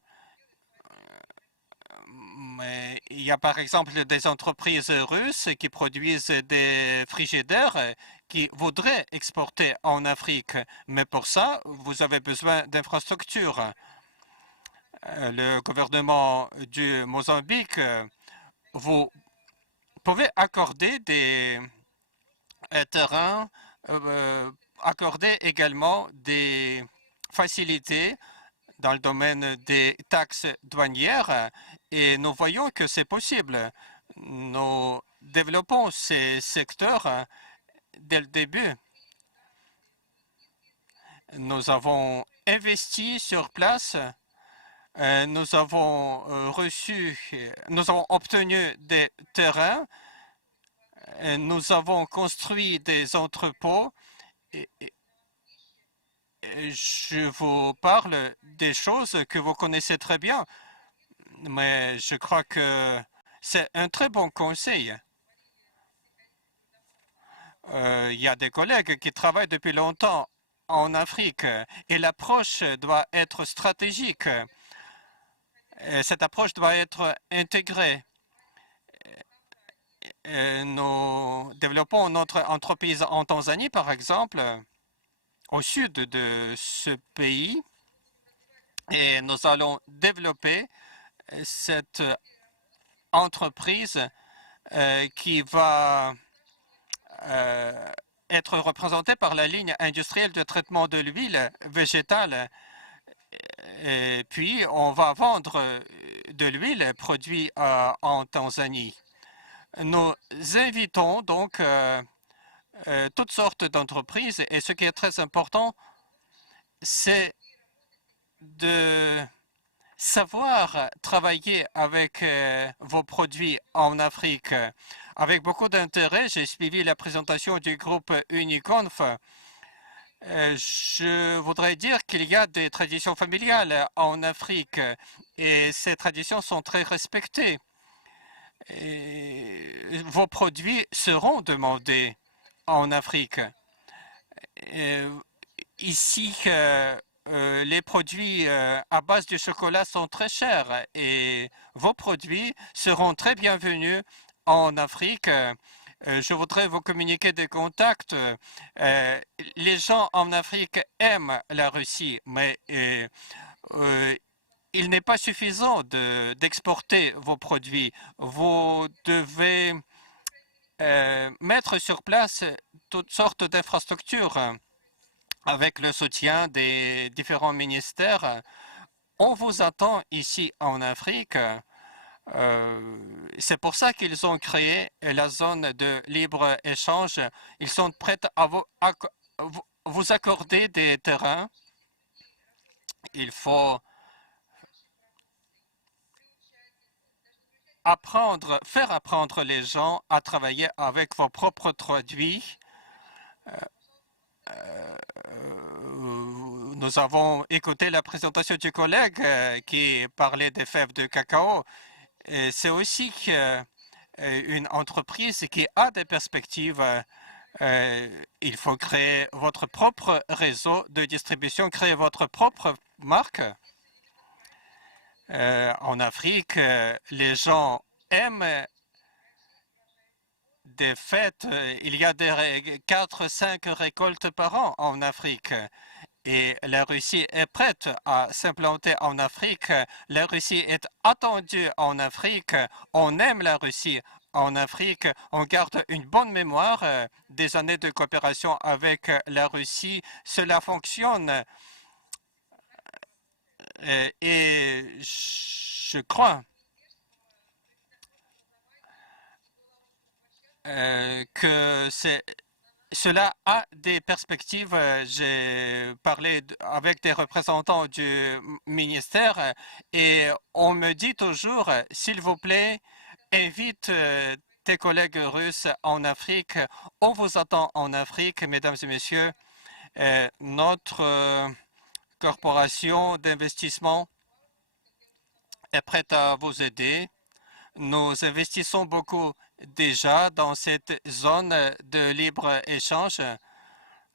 Mais il y a par exemple des entreprises russes qui produisent des frigidaires qui voudraient exporter en Afrique. Mais pour ça, vous avez besoin d'infrastructures. Le gouvernement du Mozambique, vous pouvez accorder des terrains, accorder également des facilités dans le domaine des taxes douanières et nous voyons que c'est possible. Nous développons ces secteurs dès le début. Nous avons investi sur place. Nous avons nous avons obtenu des terrains, nous avons construit des entrepôts et je vous parle des choses que vous connaissez très bien, mais je crois que c'est un très bon conseil. Il y a des collègues qui travaillent depuis longtemps en Afrique et l'approche doit être stratégique. Cette approche doit être intégrée. Nous développons notre entreprise en Tanzanie, par exemple, au sud de ce pays, et nous allons développer cette entreprise qui va être représentée par la ligne industrielle de traitement de l'huile végétale. Et puis, on va vendre de l'huile produite en Tanzanie. Nous invitons donc toutes sortes d'entreprises et ce qui est très important, c'est de savoir travailler avec vos produits en Afrique. Avec beaucoup d'intérêt, j'ai suivi la présentation du groupe Uniconf Je voudrais dire qu'il y a des traditions familiales en Afrique et ces traditions sont très respectées. Et vos produits seront demandés en Afrique. Et ici, les produits à base de chocolat sont très chers et vos produits seront très bienvenus en Afrique. Je voudrais vous communiquer des contacts. Les gens en Afrique aiment la Russie, mais euh, il n'est pas suffisant d'exporter vos produits. Vous devez mettre sur place toutes sortes d'infrastructures avec le soutien des différents ministères. On vous attend ici en Afrique. C'est pour ça qu'ils ont créé la zone de libre-échange. Ils sont prêts à vous accorder des terrains. Il faut faire apprendre les gens à travailler avec vos propres produits. Nous avons écouté la présentation du collègue qui parlait des fèves de cacao. C'est aussi une entreprise qui a des perspectives. Il faut créer votre propre réseau de distribution, créer votre propre marque. En Afrique, les gens aiment des fêtes. Il y a 4-5 récoltes par an en Afrique. Et la Russie est prête à s'implanter en Afrique. La Russie est attendue en Afrique. On aime la Russie en Afrique. On garde une bonne mémoire des années de coopération avec la Russie. Cela fonctionne. Et je crois que cela a des perspectives. J'ai parlé avec des représentants du ministère et on me dit toujours, s'il vous plaît, invite tes collègues russes en Afrique. On vous attend en Afrique, mesdames et messieurs. Notre corporation d'investissement est prête à vous aider. Nous investissons beaucoup déjà dans cette zone de libre-échange.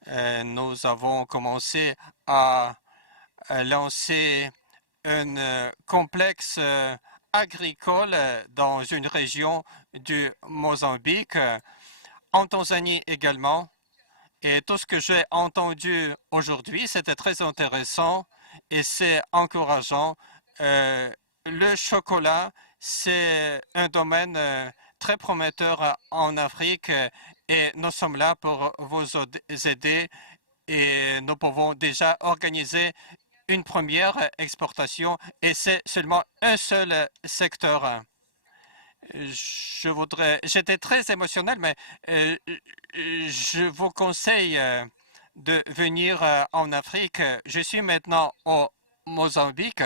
Nous avons commencé à lancer un complexe agricole dans une région du Mozambique, en Tanzanie également. Et tout ce que j'ai entendu aujourd'hui, c'était très intéressant et c'est encourageant. Le chocolat, c'est un domaine très prometteur en Afrique et nous sommes là pour vous aider et nous pouvons déjà organiser une première exportation et c'est seulement un seul secteur. J'étais très émotionnel, mais je vous conseille de venir en Afrique. Je suis maintenant au Mozambique.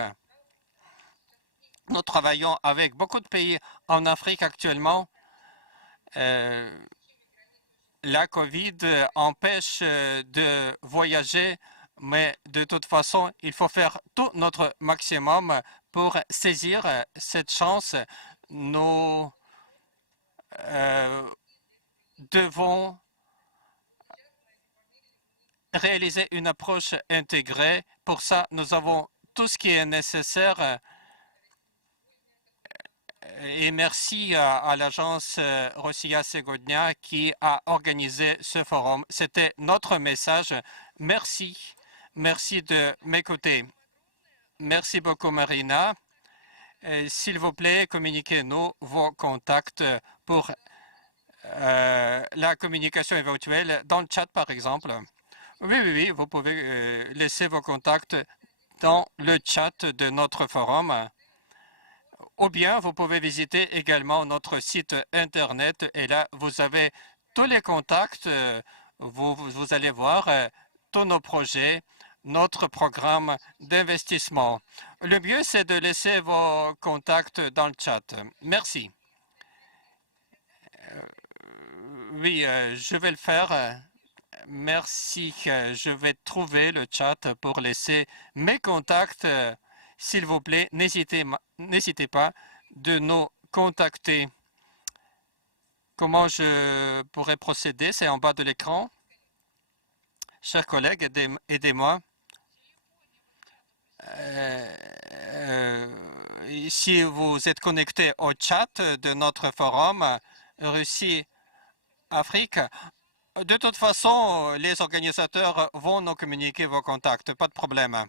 Nous travaillons avec beaucoup de pays en Afrique actuellement. La COVID empêche de voyager, mais de toute façon, il faut faire tout notre maximum pour saisir cette chance. Nous devons réaliser une approche intégrée. Pour ça, nous avons tout ce qui est nécessaire. Et merci à l'agence Rossiya Segodnia qui a organisé ce forum. C'était notre message. Merci. Merci de m'écouter. Merci beaucoup, Marina. S'il vous plaît, communiquez-nous vos contacts pour la communication éventuelle dans le chat, par exemple. Oui, vous pouvez laisser vos contacts dans le chat de notre forum. Ou bien, vous pouvez visiter également notre site Internet et là, vous avez tous les contacts. Vous allez voir tous nos projets, notre programme d'investissement. Le mieux, c'est de laisser vos contacts dans le chat. Merci. Oui, je vais le faire. Merci. Je vais trouver le chat pour laisser mes contacts. S'il vous plaît, n'hésitez pas de nous contacter. Comment je pourrais procéder? C'est en bas de l'écran. Chers collègues, aidez-moi. Si vous êtes connecté au chat de notre forum Russie-Afrique, de toute façon, les organisateurs vont nous communiquer vos contacts, pas de problème.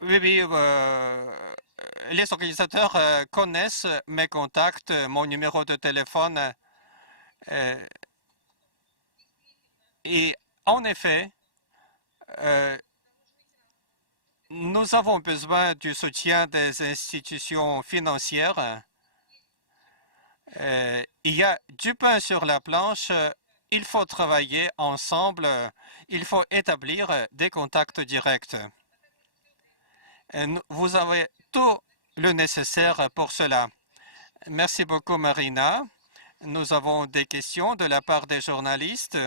Oui, les organisateurs connaissent mes contacts, mon numéro de téléphone. Et en effet, nous avons besoin du soutien des institutions financières. Il y a du pain sur la planche. Il faut travailler ensemble. Il faut établir des contacts directs. Vous avez tout le nécessaire pour cela. Merci beaucoup, Marina. Nous avons des questions de la part des journalistes.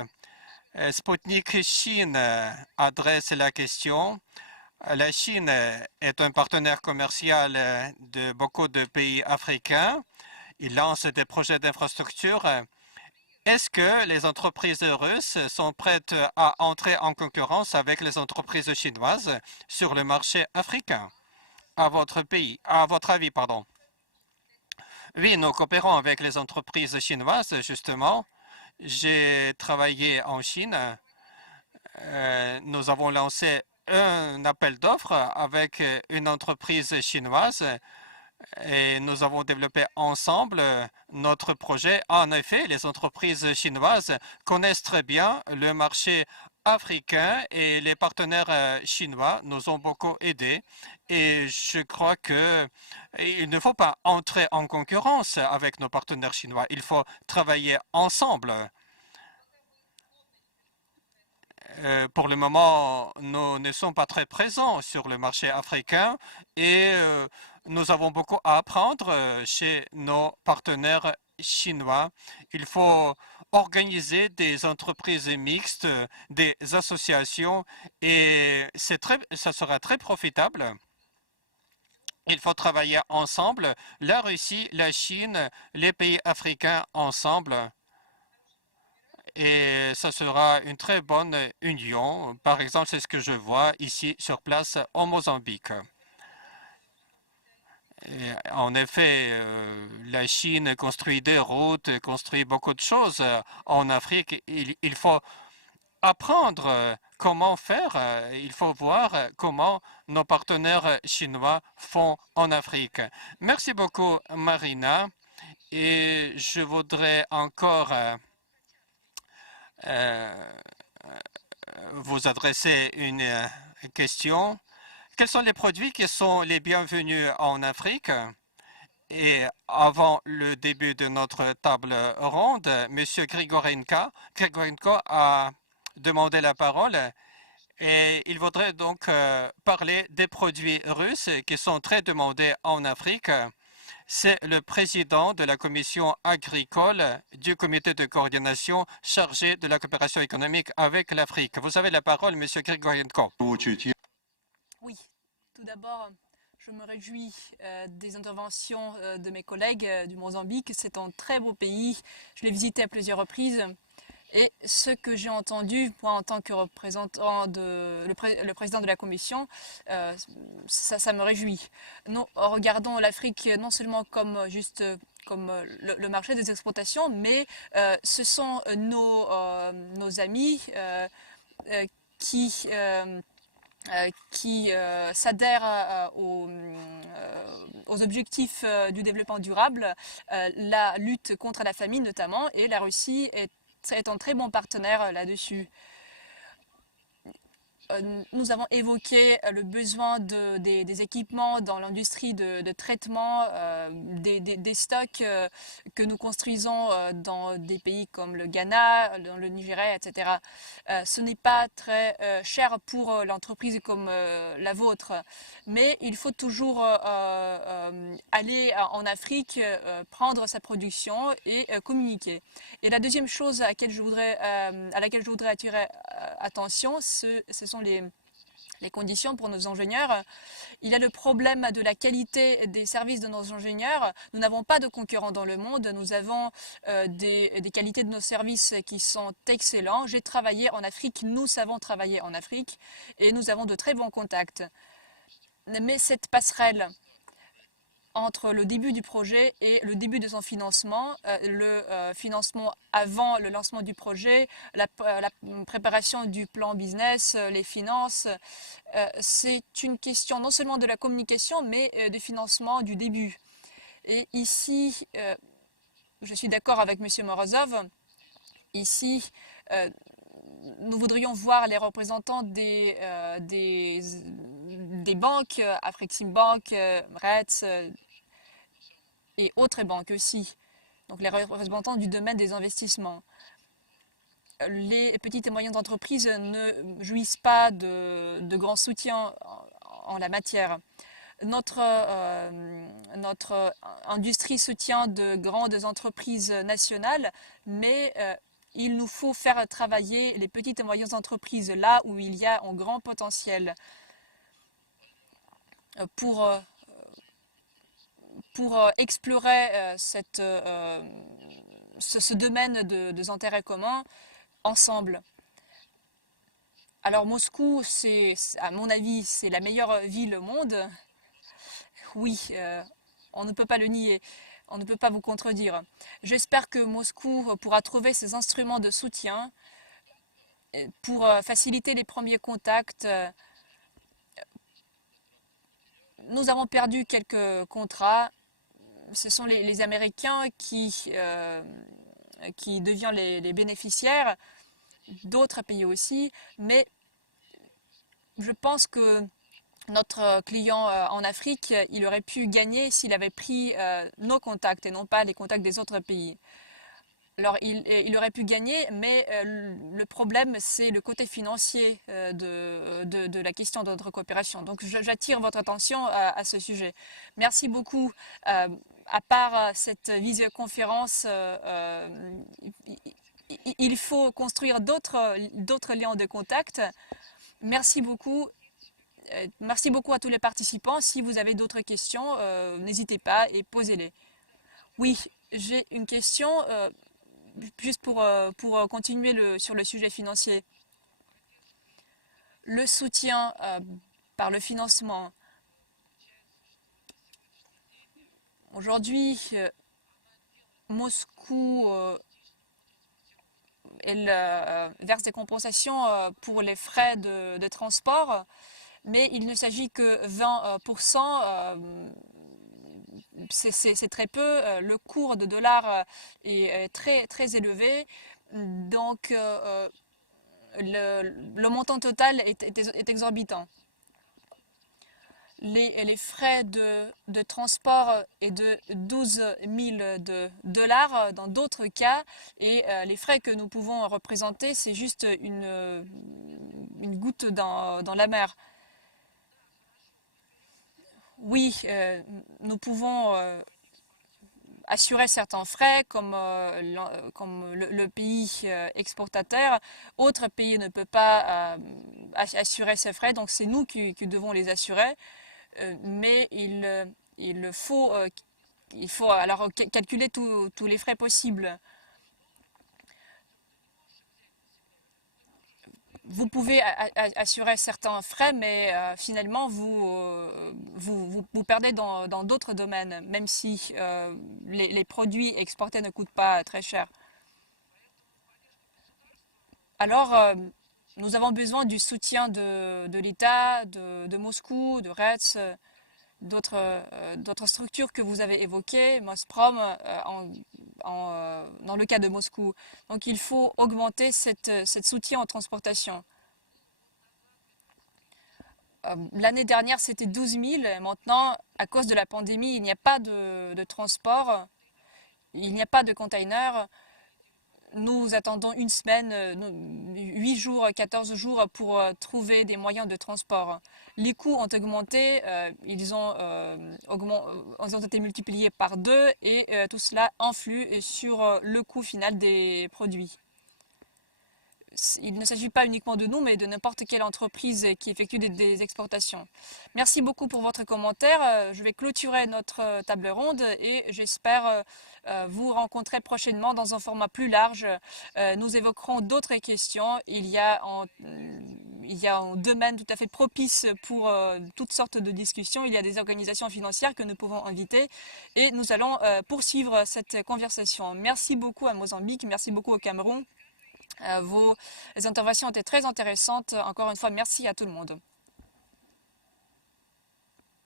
Sputnik Chine adresse la question. La Chine est un partenaire commercial de beaucoup de pays africains. Il lance des projets d'infrastructure. Est-ce que les entreprises russes sont prêtes à entrer en concurrence avec les entreprises chinoises sur le marché africain? À votre avis, pardon. Oui, nous coopérons avec les entreprises chinoises, justement. J'ai travaillé en Chine. Nous avons lancé un appel d'offres avec une entreprise chinoise et nous avons développé ensemble notre projet. En effet, les entreprises chinoises connaissent très bien le marché africain et les partenaires chinois nous ont beaucoup aidés. Et je crois qu'il ne faut pas entrer en concurrence avec nos partenaires chinois. Il faut travailler ensemble. Pour le moment, nous ne sommes pas très présents sur le marché africain et nous avons beaucoup à apprendre chez nos partenaires chinois. Il faut organiser des entreprises mixtes, des associations et ça sera très profitable. Il faut travailler ensemble, la Russie, la Chine, les pays africains ensemble. Et ça sera une très bonne union. Par exemple, c'est ce que je vois ici sur place au Mozambique. Et en effet, la Chine construit des routes, construit beaucoup de choses en Afrique. Il faut apprendre comment faire. Il faut voir comment nos partenaires chinois font en Afrique. Merci beaucoup, Marina. Et je voudrais encore vous adresser une question. Quels sont les produits qui sont les bienvenus en Afrique? Et avant le début de notre table ronde, M. Grigorenko a demandé la parole et il voudrait donc parler des produits russes qui sont très demandés en Afrique. C'est le président de la commission agricole du comité de coordination chargé de la coopération économique avec l'Afrique. Vous avez la parole, M. Grigorenko. Oui, tout d'abord, je me réjouis des interventions de mes collègues du Mozambique. C'est un très beau pays. Je l'ai visité à plusieurs reprises. Et ce que j'ai entendu, moi en tant que représentant le président de la commission, ça me réjouit. Nous regardons l'Afrique non seulement comme comme le marché des exportations, mais ce sont nos amis qui s'adhèrent aux objectifs du développement durable, la lutte contre la famine notamment, et la Russie est un très bon partenaire là-dessus. nous avons évoqué le besoin des équipements dans l'industrie de traitement, des stocks que nous construisons dans des pays comme le Ghana, dans le Nigeria, etc. Ce n'est pas très cher pour l'entreprise comme la vôtre, mais il faut toujours aller en Afrique, prendre sa production et communiquer. Et la deuxième chose à laquelle je voudrais attirer attention, ce sont les conditions pour nos ingénieurs. Il y a le problème de la qualité des services de nos ingénieurs. Nous n'avons pas de concurrents dans le monde. Nous avons des qualités de nos services qui sont excellents. J'ai travaillé en Afrique, nous savons travailler en Afrique et nous avons de très bons contacts. Mais cette passerelle entre le début du projet et le début de son financement, le financement avant le lancement du projet, la préparation du plan business, les finances, c'est une question non seulement de la communication, mais du financement du début. Et ici, je suis d'accord avec M. Morozov, ici, nous voudrions voir les représentants des banques, Afreximbank, RETS et autres banques aussi, donc les représentants du domaine des investissements. Les petites et moyennes entreprises ne jouissent pas de grands soutiens en la matière. Notre industrie soutient de grandes entreprises nationales, mais il nous faut faire travailler les petites et moyennes entreprises là où il y a un grand potentiel pour explorer ce domaine des intérêts communs ensemble. Alors Moscou, à mon avis, c'est la meilleure ville au monde. Oui, on ne peut pas le nier. On ne peut pas vous contredire. J'espère que Moscou pourra trouver ses instruments de soutien pour faciliter les premiers contacts. Nous avons perdu quelques contrats. Ce sont les Américains qui deviennent les bénéficiaires, d'autres pays aussi, mais je pense que notre client en Afrique, il aurait pu gagner s'il avait pris nos contacts et non pas les contacts des autres pays. Alors, il aurait pu gagner, mais le problème, c'est le côté financier de la question de notre coopération. Donc, j'attire votre attention à ce sujet. Merci beaucoup. À part cette visioconférence, il faut construire d'autres liens de contact. Merci beaucoup. Merci beaucoup à tous les participants. Si vous avez d'autres questions, n'hésitez pas et posez-les. Oui, j'ai une question, juste pour continuer sur le sujet financier. Le soutien par le financement. Aujourd'hui, Moscou verse des compensations pour les frais de transport, mais il ne s'agit que 20%, c'est très peu. Le cours de dollar est très, très élevé, donc le montant total est exorbitant. Les frais de transport est de 12 000 dollars dans d'autres cas, et les frais que nous pouvons représenter, c'est juste une goutte dans la mer. Oui, nous pouvons assurer certains frais comme le pays exportateur. Autre pays ne peut pas assurer ces frais, donc c'est nous qui devons les assurer. Mais il faut alors calculer tous les frais possibles. Vous pouvez assurer certains frais, mais finalement, vous perdez dans d'autres domaines, même si les produits exportés ne coûtent pas très cher. Alors, nous avons besoin du soutien de l'État, de Moscou, de RETS, d'autres structures que vous avez évoquées, Mosprom, dans le cas de Moscou. Donc il faut augmenter cette soutien en transportation. L'année dernière, c'était 12 000. Maintenant, à cause de la pandémie, il n'y a pas de transport, il n'y a pas de container. Nous attendons une semaine, 8 jours, 14 jours pour trouver des moyens de transport. Les coûts ont augmenté, ils ont été multipliés par 2 et tout cela influe sur le coût final des produits. Il ne s'agit pas uniquement de nous, mais de n'importe quelle entreprise qui effectue des exportations. Merci beaucoup pour votre commentaire. Je vais clôturer notre table ronde et j'espère vous rencontrer prochainement dans un format plus large. Nous évoquerons d'autres questions. Il y a un domaine tout à fait propice pour toutes sortes de discussions. Il y a des organisations financières que nous pouvons inviter et nous allons poursuivre cette conversation. Merci beaucoup à Mozambique, merci beaucoup au Cameroun. Vos interventions étaient très intéressantes. Encore une fois, merci à tout le monde.